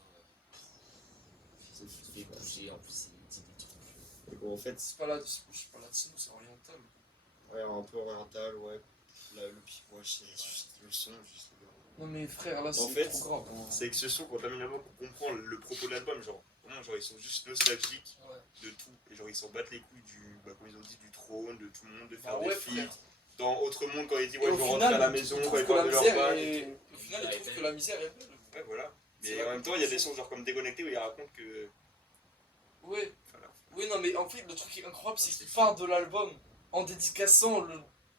Ça fait bouger, en plus, c'est des trucs. Et bon, en fait, C'est pas latino, c'est oriental. ouais, un peu oriental, ouais. Là, ouais, c'est juste le son, juste le gars. Non mais frère, là En c'est fait, trop grave. Hein. C'est que ce son, quand t'as mis l'album, on comprend le propos de l'album, genre, vraiment, genre, ils sont juste nostalgiques Ouais. de tout. Et genre, ils s'en battent les couilles comme ils ont dit, du trône, de tout le monde, de faire Bah des ouais, feats. frère. Dans Autre Monde, quand ils disent, Et ouais, au je veux final, rentrer à la ils maison, trouvent quand ils que la parlent de leur misère bac. est... Au final, ils trouvent que la misère est belle. Ouais, voilà. C'est Mais la en même temps, il y a des sons, genre, comme Déconnecté, où ils racontent que. Ouais. Voilà. Oui, non, mais en fait, le truc qui est incroyable, c'est qu'il part de l'album en dédicaçant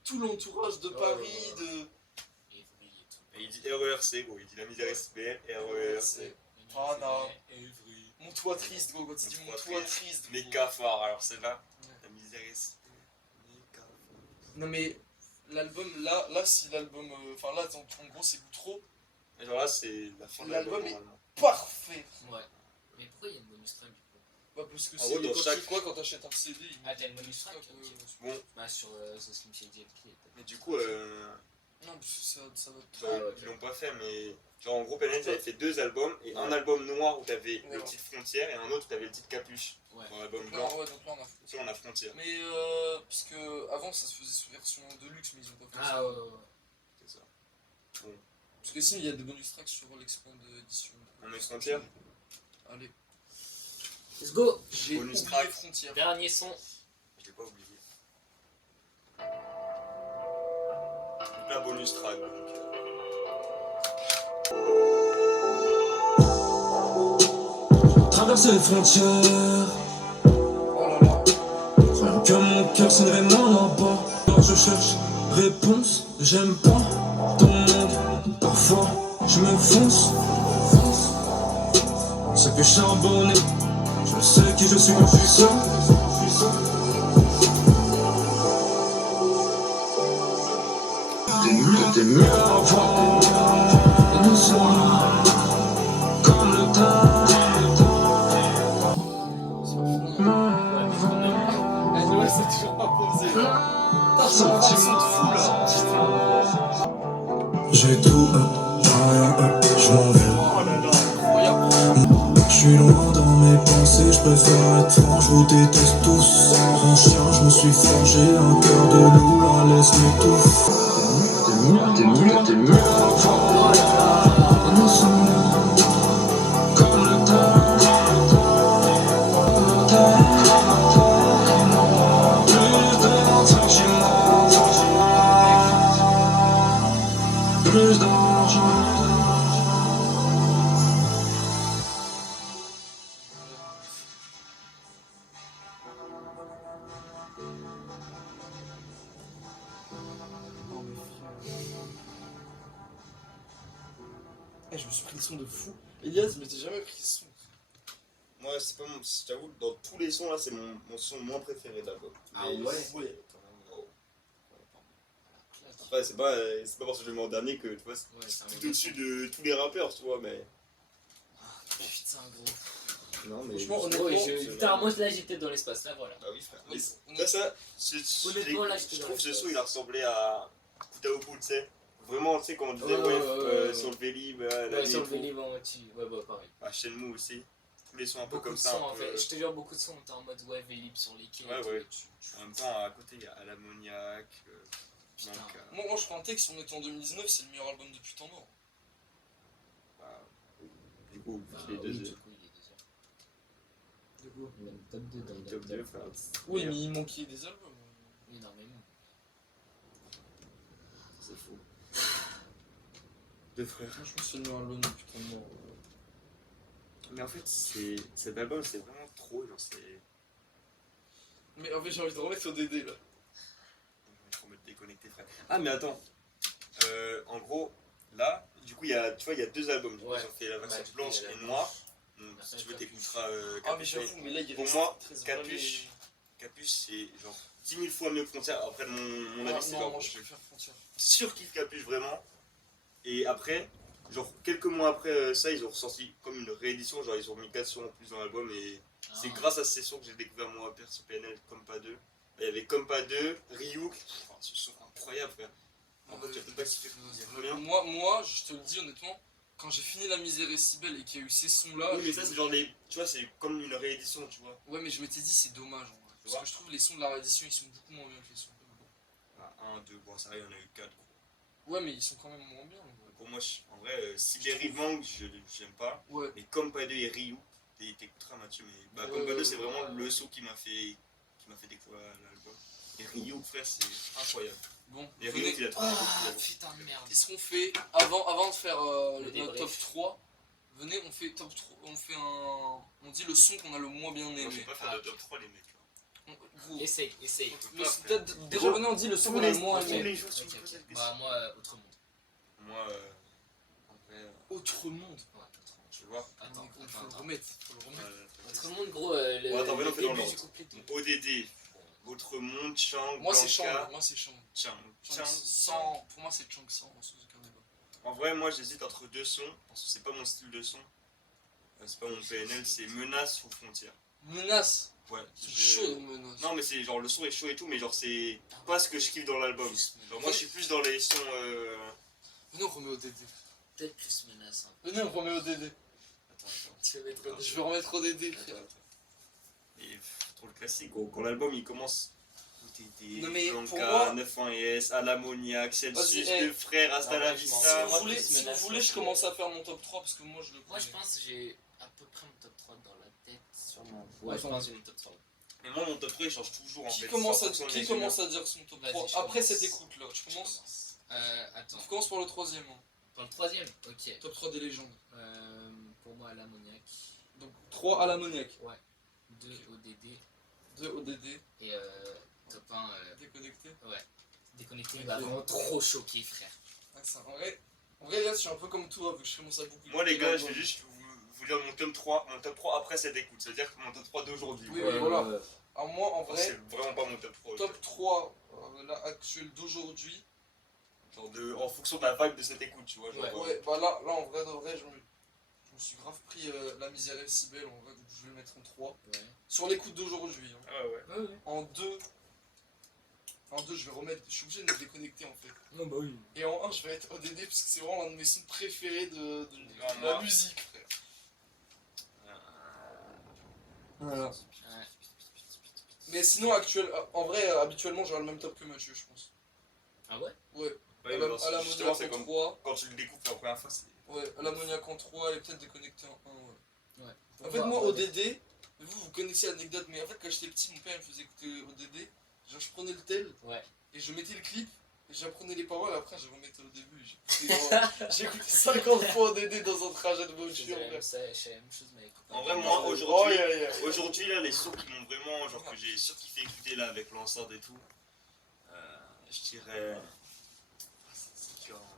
tout l'entourage de Paris, de... Et Et il dit RERC, gros. Il dit la misère est cyber, RERC. Ah non. Mon toit triste, gros, quand il dit mon toit triste. Mes cafards, alors celle-là. La misère est cyber. Non mais l'album là si l'album enfin là en gros c'est Boutreau Mais genre là, c'est la fin de L'album l'album. est- normalement. parfait. Ouais. Mais pourquoi il y a une bonus track du coup? Bah parce que En c'est gros, dans quand chaque- tu fais quoi quand t'achètes un CD il Ah, t'as une bonus track? Ouais, Ok. Bon, Bah, sur The Slim Shady LP. mais du coup, non parce que ça va genre, Ouais, ouais, ils l'ont pas fait, mais genre en gros, PNL, j'avais fait 2 albums et un Ouais. album noir où t'avais le Ouais. titre Frontière et un autre où t'avais le titre Capuche. Ouais. Dans l'album donc blanc, là, ouais, donc là on a fait ça on a Frontière. mais parce que avant ça se faisait sous version de luxe mais ils ont pas fait Ah, ça ouais, ouais. C'est ça. parce que si il y a des bonus tracks sur l'expand édition On met Frontière. allez Let's go! j'ai Bonus oublié track. Frontière Dernier son. Je l'ai pas oublié. Donc là, bonus track. Donc, Traverser les frontières, oh là là croyant que mon cœur c'est vraiment là-bas. Quand je cherche réponse, j'aime pas ton monde. Parfois, je me fonce. C'est que charbonner, je sais qui je suis quand je suis seul. T'es mieux avant, et nous sommes comme le temps. Ouais, mais quand même. ah ouais c'est toujours pas posé J'ai tout, rien, je m'en vais. oh là là. Je suis loin dans mes pensées, je préfère être franc, je vous déteste tous. En chien, je me suis forgé un cœur de loup, la laisse m'étouffer. T'es mieux avant, nous sommes comme le temps. Plus de mentir chez moi, plus d'argent. Oh, mais frère. Eh, je me suis pris le son de fou. Elias, je m'étais jamais pris le son. Moi, c'est pas mon. Je t'avoue, dans tous les sons là, c'est mon son moins préféré de l'album. Ah Mais ouais? ouais, quand même, gros. Après, c'est pas parce que je le mets en dernier que tu vois, c'est Ouais, c'est un tout au-dessus de tous les rappeurs, tu vois, mais. Putain, gros. Non, mais. Franchement, Ouais, honnêtement, putain, moi là j'étais dans l'espace, là voilà. Ah oui, frère. Ouais, Mais ça, Honnêtement, là, j'étais je dans trouve ce l'espace. son il a ressemblé à Kutaopu, tu sais. Vraiment, tu sais, quand on disait Ouais, ouais, ouais. sur le Vélib, Ouais, sur le Vélib en tu. Ouais, bah pareil. à Shenmue aussi. Tous les sons un peu Beaucoup comme de ça. sons un en peu, fait. Je te jure, beaucoup de sons, t'es en mode ouais, Vélib sur les quais. Ouais, et tout, ouais. et tu- En même temps, à côté, il y a À l'ammoniac. Putain. moi je prends un texte, on était en 2019, c'est le meilleur album depuis tant mort. Du coup, Ah, les oui, deux. du coup, il est deuxième. Il est dans le top 2 dans le Top 2, frère. Oui, mais il manquait des albums. Énormément. C'est fou. Deux frères. Franchement, c'est le meilleur album depuis tant mort. Mais en fait, cet album, c'est vraiment trop. Genre, c'est. Mais en fait, j'ai envie de remettre au DD là. Il faut me déconnecter, frère. Ah, mais attends. En gros, là, du coup, il y a, tu vois, il y a deux albums. Du coup, Ouais. ils ont fait la version Bah, du coup, blanche il y a la et noire. Donc, La si tu veux, Capuche. t'écouteras Ah, mais Capuche. j'avoue, mais là, il Pour reste moi, très Capuche, Capuche, c'est genre 10 000 fois mieux que Frontière. Après, mon avis, c'est non, genre. moi Je je préfère Frontière. surkiffe Capuche vraiment. Et après, genre quelques mois après ça, ils ont ressorti comme une réédition. Genre, ils ont mis 4 sons en plus dans l'album. Et c'est Ah. grâce à ces sons que j'ai découvert moi perso PNL, comme pas 2. Il y avait comme pas 2, Ryuk. Enfin, ce son incroyable, frère. En fait, tu as peut-être pas kiffé. C'est trop bien. Moi, je te le dis honnêtement, quand j'ai fini La Misère est si belle et qu'il y a eu ces sons-là. Oui, mais ça, c'est genre les. Tu vois, c'est comme une réédition, tu vois. Ouais, mais je m'étais dit, c'est dommage en vrai. Parce vois que je trouve les sons de la réédition, ils sont beaucoup moins bien que les sons. 1, 2, bon, ça va, il y en a eu 4. Ouais, mais ils sont quand même moins bien. En vrai. Pour moi, en vrai, si les rives manquent, j'aime pas. Ouais. Mais comme pas 2 et Ryu, t'écouteras Mathieu, mais bah, comme pas 2, c'est vraiment le son qui m'a fait découvrir l'album. Et Ryu, frère, c'est incroyable. Bon, Et Ryu, venez. il a trouvé Ah, putain de merde. Qu'est-ce qu'on fait avant de faire Le notre débrief. top 3? Venez, on fait top 3, on fait un. On dit le son qu'on a le moins bien Moi, je vais aimé. pas faire de top 3, les mecs. Vous- Essaye. Déjà, venez, on dit le son qu'on a le moins tous aimé. les jours, tu Ok, me poses ok. cette question. Bah, moi, autre monde. Moi, après, Autre monde. Ouais, attends. tu vois. Attends, Il faut attends, le attends. remettre. Faut le remettre. Autre monde, gros, le, Bon, attends, le on fait dans début l'ordre. du couplet de... ODD, Autre Monde, Chang, Moi c'est Chang. Blanca, Moi c'est Chang. Chang. Sans. Pour moi c'est Chang sans aucun débat. En vrai, moi j'hésite entre deux sons, parce que c'est pas mon style de son. C'est pas mon PNL, c'est Menace ou Frontière. Menace. Ouais. C'est chaud menace. Non, mais c'est genre le son est chaud et tout, mais genre c'est pas ce que je kiffe dans l'album. Genre moi je suis plus dans les sons. Venez on remet au DD. Peut-être plus menace. Hein. Venez on remet au DD. Attends, attends. Tu veux mettre Je vais remettre au DD. Attends, attends. Et trop le classique, gros. Quand l'album il commence. ODD, Non, mais pour Blanca, moi- 900 S, à l'ammoniaque, Celsius, Vas-y, deux frères, Hasta Non, la moi, je m'en vista. fous. Si vous moi, voulez, plus si vous menace, voulez, parce je que- commence à faire mon top 3 parce que moi je le Moi, je connais. pense que j'ai à peu près mon top 3 dans la tête, sûrement. Ouais, Ouais, je pense que j'ai le top 3. Mais moi mon top 3 il change toujours en Qui fait. commence à 100% qui des commence à dire son top Vas-y, 3 je après commence. cette écoute là? Tu commences? Attends. Tu commences par le troisième. Hein. Pour le troisième, ok. Top 3 des légendes. Pour moi, l'ammoniaque. Donc 3 à l'ammoniaque, 2 ODD. 2 ODD, Et top 1, déconnecté. déconnecté. Il m'a vraiment trop choqué, frère. Ouais, ça, en vrai, là, je suis un peu comme toi, vu que je commence à beaucoup. Moi les écouter gars, je l'album. vais juste vous dire mon top 3 après cette écoute. C'est-à-dire que mon top 3 d'aujourd'hui. Oui, oui, voilà. ouais. Alors, moi, en C'est vrai, vraiment pas mon top 3. top 3, là, actuel d'aujourd'hui. Genre en fonction de la vibe de cette écoute, tu vois. Genre, Ouais, bah là, en vrai, je me suis grave pris La Misère est si belle, en vrai, donc je vais le mettre en 3. Ouais. Sur l'écoute d'aujourd'hui. Hein. Ah ouais. Ouais, ouais. En 2, je vais remettre. Je suis obligé de me déconnecter en fait. Non, bah oui. Et en 1, je vais être ODD parce que c'est vraiment l'un de mes sons préférés de Ah, la moi. musique, frère. Voilà. Voilà. Mais sinon, en vrai, habituellement, j'aurai le même top que Mathieu, je pense. Ah ouais? Ouais, Ouais, à bah, l'ammoniaque justement, c'est en comme 3. quand tu le découvres la première fois, c'est. Ouais, à l'ammoniaque en 3 et peut-être déconnecté en 1. Ouais. Ouais. En fait, moi, ODD, vous connaissez l'anecdote, mais en fait, quand j'étais petit, mon père il me faisait écouter ODD. Genre, je prenais le tel Ouais. et je mettais le clip. Et j'apprenais les paroles, après je remettais au début. J'ai écouté 50 fois ODD dans un trajet de Je voiture. faisais la frère. même chose, mais avec En vrai, moi, aujourd'hui, là, les sons qui m'ont vraiment, genre, que j'ai surkiffé écouter là avec l'enceinte et tout, je dirais. C'est dur, hein.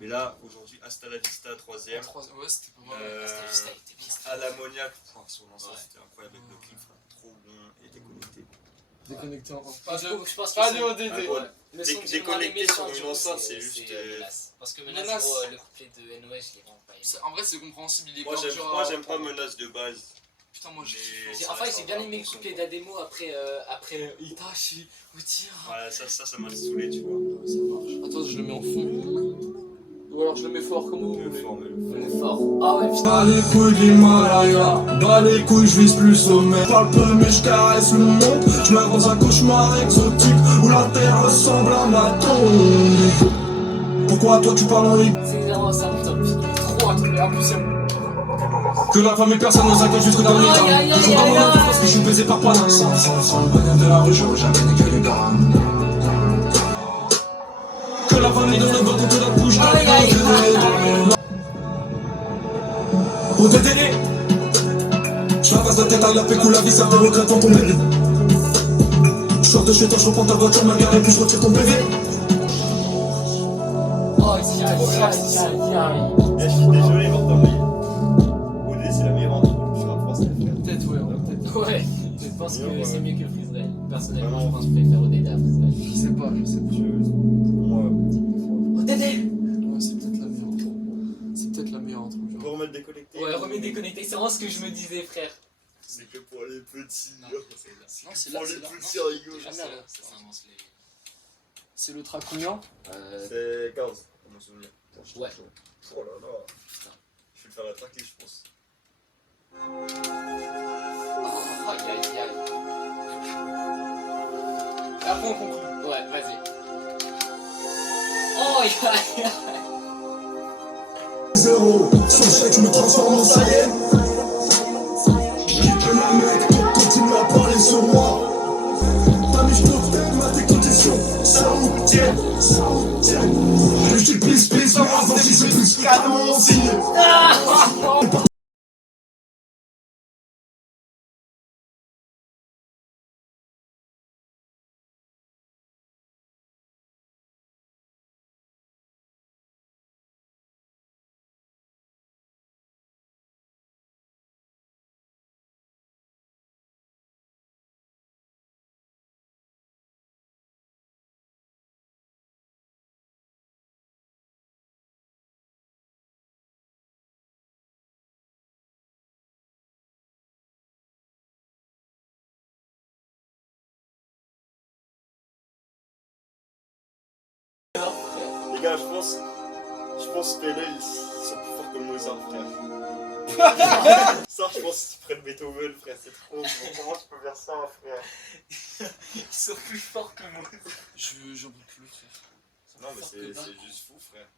Mais là, aujourd'hui, Hasta la Vista, 3ème. Ouais, c'était pas mal. C'était juste, elle était bien. À l'ammoniaque, sur l'enceinte, Ouais. c'était incroyable avec le clip, frère. Trop bon et déconnecté. Déconnecté en 1. Je pense que Allez, son- ODD. Ah, ouais. ouais. Le son que j'ai moins Déconnecté aimé sur du une coup, enceinte, c'est juste, Menace. Parce que Menace, Menace. gros, le couplet de NOS, je l'ai vraiment pas aimé. En vrai, c'est compréhensible. Il est Moi, grave dur moi, à j'aime pas entendre. Menace de base. Putain, moi j'ai Mais- kiffé. ça Enfin, reste j'ai bien un aimé le bon couplet son, d'Ademo après Itachi, Uchiha. Ouais, ça m'a saoulé, tu vois. Ça marche. Attends, je le mets en fond. Ou alors je le mets fort comme vous Le voulez. fort, mais le On est fort. Ah ouais, putain. Bas les couilles de l'Himalaya, bas les couilles, je vise plus sommet. Parle peu mais je caresse le monde. Je meurs dans un cauchemar exotique où la terre ressemble à ma tombe. Pourquoi toi tu parles en libre? C'est vraiment ça, putain. Il est trop un truc impuissant. Que la femme et personne nous inquiète jusqu'au dernier Aïe, temps. aïe, aïe, Toujours dans aïe, mon enfance parce que je suis baisé par Paname. Sans le bonheur de la rue, j'aurais jamais niqué les gars. Que la famille dans le ventre de la bouche. Aïe, aïe, Au dédélé, je la passe la tête à la pécou, la vie ça te regrette dans ton bébé. Je sors de chez toi, je reprends ta voiture, ma gare et puis je retire ton bébé. Oh, aïe, aïe, aïe, aïe. Eh, je suis désolé, Martin, mais OD, c'est la meilleure entourage sur un français, frère. Peut-être, ouais, peut-être. Ouais, je pense que Ouais. c'est mieux que Freezel. Personnellement, Vraiment. je pense que je préfère ODD à Freezel. Je sais pas. Moi, ODD! Ouais, c'est peut-être la meilleure intro. C'est peut-être la meilleure intro. on peut remettre déconnecté. Ouais, remets déconnecté, c'est vraiment ce que je me disais, frère. C'est que pour les petits. Non, c'est là. Non, c'est Pour là, les c'est là. petits Non, rigolos. jamais C'est là. là, ça s'avance les. C'est le track combien? C'est 15, pour mon souvenir. Ouais. Oh là là. Putain. Je vais le faire la tracklist, je pense. Aïe, aïe, aïe. Et après on conclut. Ouais, vas-y. Oh, aïe, aïe, aïe. Zéro, sans chèque, je me transforme en Saiyan. Je quitte la mec pour continuer à parler sur moi. T'as mis je t'aime à tes conditions. Ça ou tienne, ça ou tienne. Je suis plus, mais avant si c'est plus canon signé. gars, je pense que PNL, ils sont plus forts que Mozart, frère. Ça, je pense qu'ils prennent Beethoven, frère, c'est trop. Comment tu peux faire ça, frère? Ils sont plus forts que moi. J'en peux plus, frère. Non, mais Fort que c'est dalle. juste fou, frère.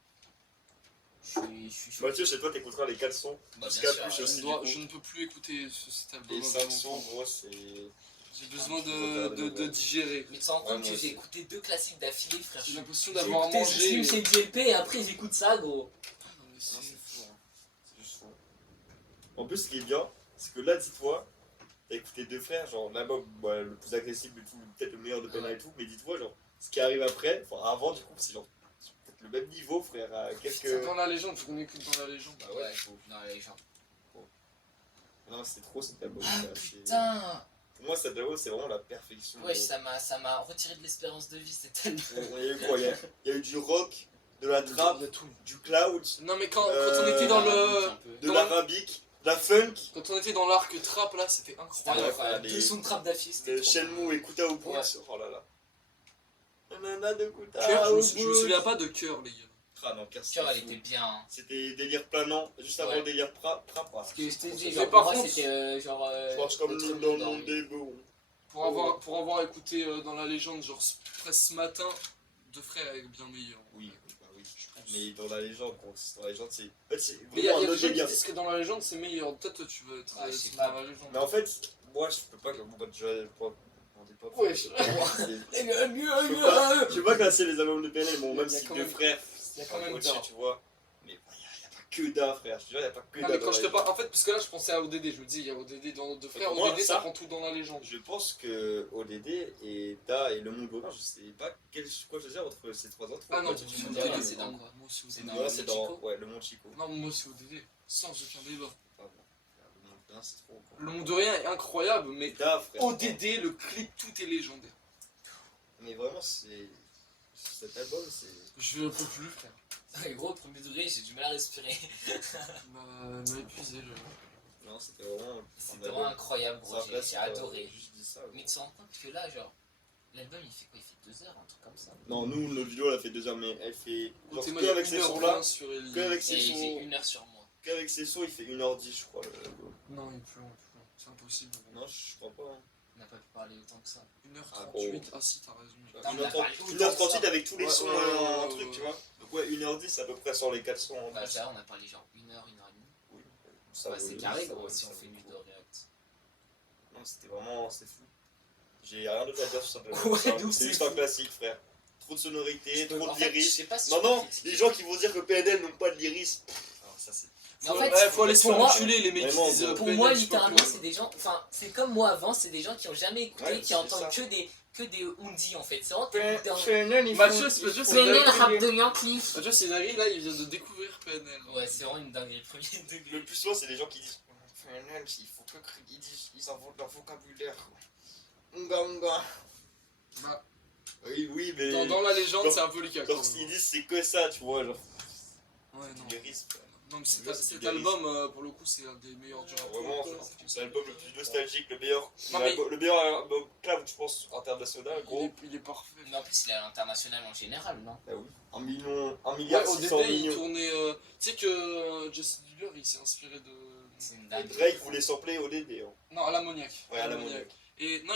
Je suis chaud. Mathieu, chez toi, t'écouteras les 4 sons. Bah, Jusqu'à bien plus sûr, aussi. Je ne peux plus écouter cet album. Les 5 sons, gros, c'est. J'ai besoin je préfère les de nouvelles. digérer. Mais tu te rends Ouais, compte moi que aussi. j'ai écouté 2 classiques d'affilée, frère. J'ai l'impression J'ai d'avoir écouté mangé. Slim chez DLP et après j'écoute ça, gros. Non, mais Non, c'est- c'est fou, hein. C'est juste fou. En plus, ce qui est bien, c'est que là, dis-toi, t'as écouté deux frères, genre l'album bah, le plus accessible et tout, peut-être le meilleur de PNL et tout, mais dis-toi, genre, ce qui arrive après, enfin avant, du coup, c'est genre peut-être le même niveau, frère, à quelques. C'est dans la légende, faut qu'on écoute dans la légende. Bah ouais, faut dans les gens. Non, c'est trop cet album. Ah frère, c'est- putain. Pour moi, cet album, c'est vraiment la perfection. Ouais, ça m'a retiré de l'espérance de vie, cet album. Il y a eu quoi il y a eu du rock, de la trap, Il y a tout. du cloud, Non, mais quand on était dans le. de Dans- l'arabique, de la funk, Quand on était dans l'arc trap là, c'était C'était incroyable. ouais, incroyable. les- Deux sons de trap d'affilée, c'était de trop Shenmue et Kuta au Boots. Ouais. Oh là là. Nanana de Kuta Cœur, au je me Boots. souviens pas de cœur, les gars. Ah non, Cœur, Cœur, elle c'était était fou. bien. Hein. C'était délire planant, juste avant Ouais. le délire trap. Parce que je te dis, Mais genre, par pour moi, contre, c'était genre. Je marche comme Notre nous monde dans le dormi. monde des beaux. Pour avoir écouté dans la légende, genre presque ce matin, deux frères avec bien meilleur. Oui, bah oui. Mais dans la légende, gros, dans la légende, c'est. En fait, c'est Mais il y a vraiment un des autre gens qui délire. disent que dans la légende c'est meilleur. Peut-être toi tu veux être Ouais, je sais dans pas. la légende. Mais en fait, moi, je peux pas. Moi, je vais pas. On dit pas. Ouais, c'est- Je Je peux pas classer les albums de PNL, bon, Il y a même si quand deux même- frères, il y a quand même au-dessus, d'art. tu vois. Mais il y a pas que d'art, frère. Je te jure, il y a pas que Non d'art. mais dans quand je la te légende. parle, en fait, parce que là je pensais à ODD, je me dis il y a ODD dans deux frères, Pour moi, ODD ça- ça prend tout dans la légende. Je pense que ODD et Da et le monde orange, je sais pas quoi choisir entre ces trois autres. Ah non, tu tu me me diras, diras, c'est dans moi quoi aussi C'est ODD. dans- Moi, le c'est Monde dans Chico. ouais, le monde Chico. Non, moi aussi ODD, sans aucun débat. Ah bon. Le monde rien, c'est trop. Le monde de rien est incroyable, mais Da, frère. ODD, le clip, tout est légendaire. Mais vraiment, c'est. Cet album, c'est. Je peux plus, frère. Ouais, gros, premier degré, j'ai du mal à respirer. M'a épuisé, je... Non, c'était vraiment. C'était vraiment incroyable, gros. J'ai adoré. Juste dit ça. Mais tu te rends compte que là, genre, l'album il fait quoi? Il fait 2 heures, un truc comme ça. Non, nous, notre vidéo, elle a fait 2 heures, mais elle fait. Genre, Écoutez, moi, que il y a avec ces 1h20 sons-là, sur Ellie. que avec Et ces il fait sons. 1 heure sur moi. Qu'avec ces sons, il fait 1h10, je crois. Non, il est plus long, plus long. C'est impossible. Non, je crois pas. Hein. On n'a pas pu parler autant que ça. 1h38, ah si, t'as raison. Putain, on a parlé autant que 1h38 ça. avec tous les Ouais, sons ouais, en ouais, truc, ouais. tu vois. Donc, ouais, 1h10 à peu près sur les 4 sons en Bah, plus. ça, on a parlé genre 1 heure, 1 heure et demie. Oui. Ça Ouais, vaut c'est le- carré, ça gros, vaut- si ça on vaut fait le une coup. vidéo react. Non, c'était vraiment. C'est fou. J'ai rien d'autre à dire sur ça. Ouais, d'où C'est c'est juste un fou. classique, frère. Trop de sonorité, trop En de fait, je lyrisme. sais pas si Non, tu non, critiques. les gens qui vont dire que PNL n'ont pas de lyrisme. Alors, ça, c'est. Mais en fait, Ouais, faut aller se pour faire moi- enculer les mecs qui Vraiment, disent pour Pour PNL, moi, je sais pas littéralement, quoi. c'est des gens. Enfin, c'est comme moi avant, c'est des gens qui ont jamais écouté, Ouais, qui c'est entendent ça. que des undis en fait. C'est vraiment PNL, Mathieu, c'est PNL rap de Yankee. Mathieu, c'est Nari, là, il vient de découvrir PNL. Ouais, c'est vraiment une dinguerie, premier degré. Le plus souvent, c'est les gens qui disent PNL, il faut que ils inventent leur vocabulaire. Unga unga. Bah, Oui, mais. dans la légende, genre- c'est un peu le cas. Genre, quand ce qu'ils même. disent, c'est que ça, tu vois. Genre, Ouais, non. du lyrisme. Non, mais C'est cet du album, pour le coup, c'est un des meilleurs du rap. Vraiment, c'est l'album le plus nostalgique, le meilleur. Non, mais- Le meilleur album cloud, je pense, international, gros. Il est parfait. Mais en plus, il est à l'international en général, non? Ah oui. 1 Ouais, milliard au 600 DD, il millions. tournait. Tu sais que Justin Bieber, il s'est inspiré de. C'est une Et dinguerie. Drake voulait sampler au DD. Hein. Non, à l'ammoniac. Ouais, à l'ammoniac. Et non,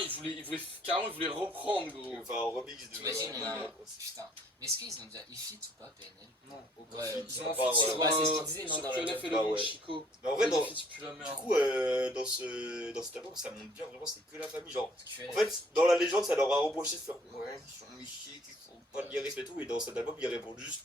carrément, il voulait reprendre, gros. Enfin, en remix de. T'imagines, on a. Ammoniac aussi. Putain. Mais est-ce qu'ils ont déjà. Ils fit ou pas, PNL? Non. Aucun Ouais, feat, Ils à ont part, fait sur, ouais, c'est ce qu'il disait, non, sur dans QLF le- et le Bah Monde ouais. Chico. Mais en vrai, Il dans, fait, tu la mets du un- coup, dans cet album, ça montre bien, vraiment, c'est que la famille. Genre, QLF. en fait, dans la légende, ça leur a reproché de faire ouais, ils sont méchants, qu'ils font pas de lyrisme et tout. Et dans cet album, ils répondent juste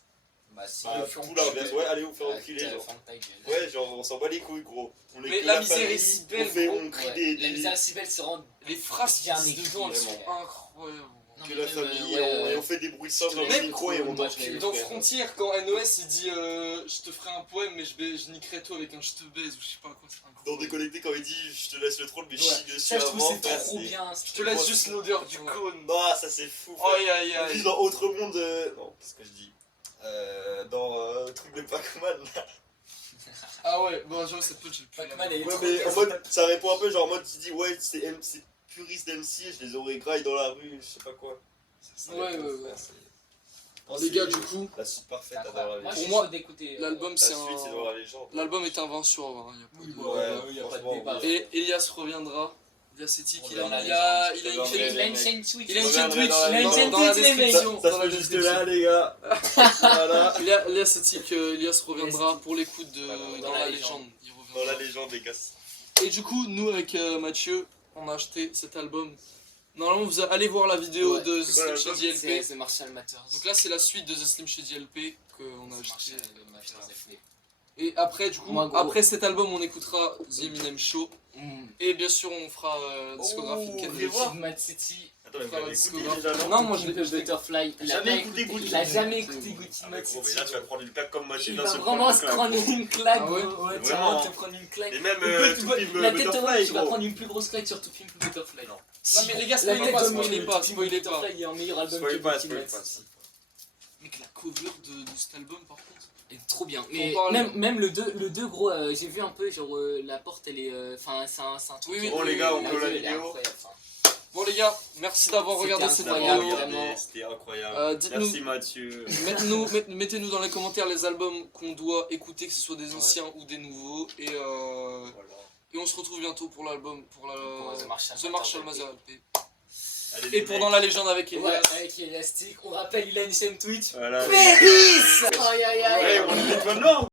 Bah, si. bah, faire tout l'inverse. Ouais, allez vous faire Ouais, enculer. putain, Genre. ferme ta gueule. Ouais, genre, on s'en bat les couilles, gros. On est Mais que la misère famille, est si belle, on fait, gros. on crie Ouais, des. La misère si belle se rend. Les phrases Bien qu'ils disent dedans, elles écrit, sont vraiment. incroyables. Non, Que mais la même, famille, ouais, et on fait des bruits de singe dans Même le micro et on moi, danse. je l'ai- Dans Frontière, quand NOS il dit je te ferai un poème, mais je niquerai tout avec un je te baise ou je sais pas quoi, c'est Dans incroyable. Déconnecté, quand il dit je te laisse le trône, mais Ouais. chie dessus Ça, je trouve avant. c'est frère, trop c'est- bien. Je te laisse juste l'odeur du Ouais. cône. Ah, ça c'est fou. frère. Aïe aïe On aïe. dit dans Autre Monde. Non, qu'est-ce que je dis Dans truc de Pac-Man. Ah ouais, bon, genre cette pote, j'ai le plus. Pac-Man, elle est Ouais, trop mais bien. en mode, ça répond un peu genre en mode, tu dis ouais, c'est puriste d'MC, je les aurais graille dans la rue, je sais pas quoi. Ça Ouais, répond, ouais, frère, ouais. c'est- Alors les gars, du coup, La suite parfaite à Incroyable. Moi, je Dans la suis Pour moi, chaud d'écouter. l'album La c'est suite, c'est un... dans la légende. L'album est un 20 sur 20, y a pas de- y a pas de franchement, débat. Et Elias reviendra. Elias Etik, On il verra a la une légende. chaîne... Il a une chaîne Twitch. Il a une chaîne Twitch, Dans la il a une chaîne Twitch, Twitch, les mecs. description. Ça Dans se la fait juste description. là, les gars. Voilà. Elias Etik, Elias reviendra pour l'écoute de Voilà, Dans la légende. Il Dans la reviendra. légende, les gars. Et du coup, nous avec Mathieu, on a acheté cet album. Normalement, vous allez voir la vidéo Ouais. de The C'est quoi Slim l'album Shady LP. C'est Marshall Matters. Donc là, c'est la suite de The Slim Shady LP qu'on a C'est acheté. Marshall Matters FP. Et après, du coup, Moi, gros. après cet album, on écoutera The Eminem Show. Mm. Et bien sûr, on fera la discographie de Oh, Kendrick. fais voir. Kid Mad City. Attends, mais vous Faire la l'avez écouté discographie. déjà, non? Non, moi je Pimp l'ai. a Butterfly. Il a Jamais pas écouté Good Il a Kid. jamais écouté Good Kid Ah, mais Mad gros, mais City. là, tu vas te prendre une claque comme moi, Il j'ai va d'un seul vraiment coup, se une claque. prendre une claque. Ah ouais gros. Ouais, tu vas Vraiment. vraiment te prendre une claque. Et même Tu tout vois, Pimp la tête de Butterfly, tu vas gros. prendre une plus grosse claque sur tout Pimp Butterfly. Non. Non, mais les gars, La spoilez tête pas, de spoilez Pimp pas, spoilez pas. Butterfly est un meilleur album Spoil que pas, Good Kid spoil Mad pas. City. Mec, la cover de cet album, par contre. Et trop bien. Mais parle. même le 2 gros, j'ai vu un peu, genre la porte elle est. Enfin, c'est un truc. Oui, oui. Bon, les gars, on La clôt la vue, elle est vidéo. incroyable, enfin. Bon, les gars, merci d'avoir C'était regardé cette incroyable. vidéo. Vraiment. C'était incroyable. Dites-nous, Merci Mathieu. mettez-nous dans les commentaires les albums qu'on doit écouter, que ce soit des anciens ou des nouveaux. Et on se retrouve bientôt pour l'album, pour Pour The Marshall Marshall Matters Mazer LP. Allez, Et les pour mecs. Dans la légende avec Ouais, Elias. avec Elastic, on rappelle, il a une chaîne Twitch. Voilà. Péris. Aïe aïe aïe. Ouais, on est maintenant.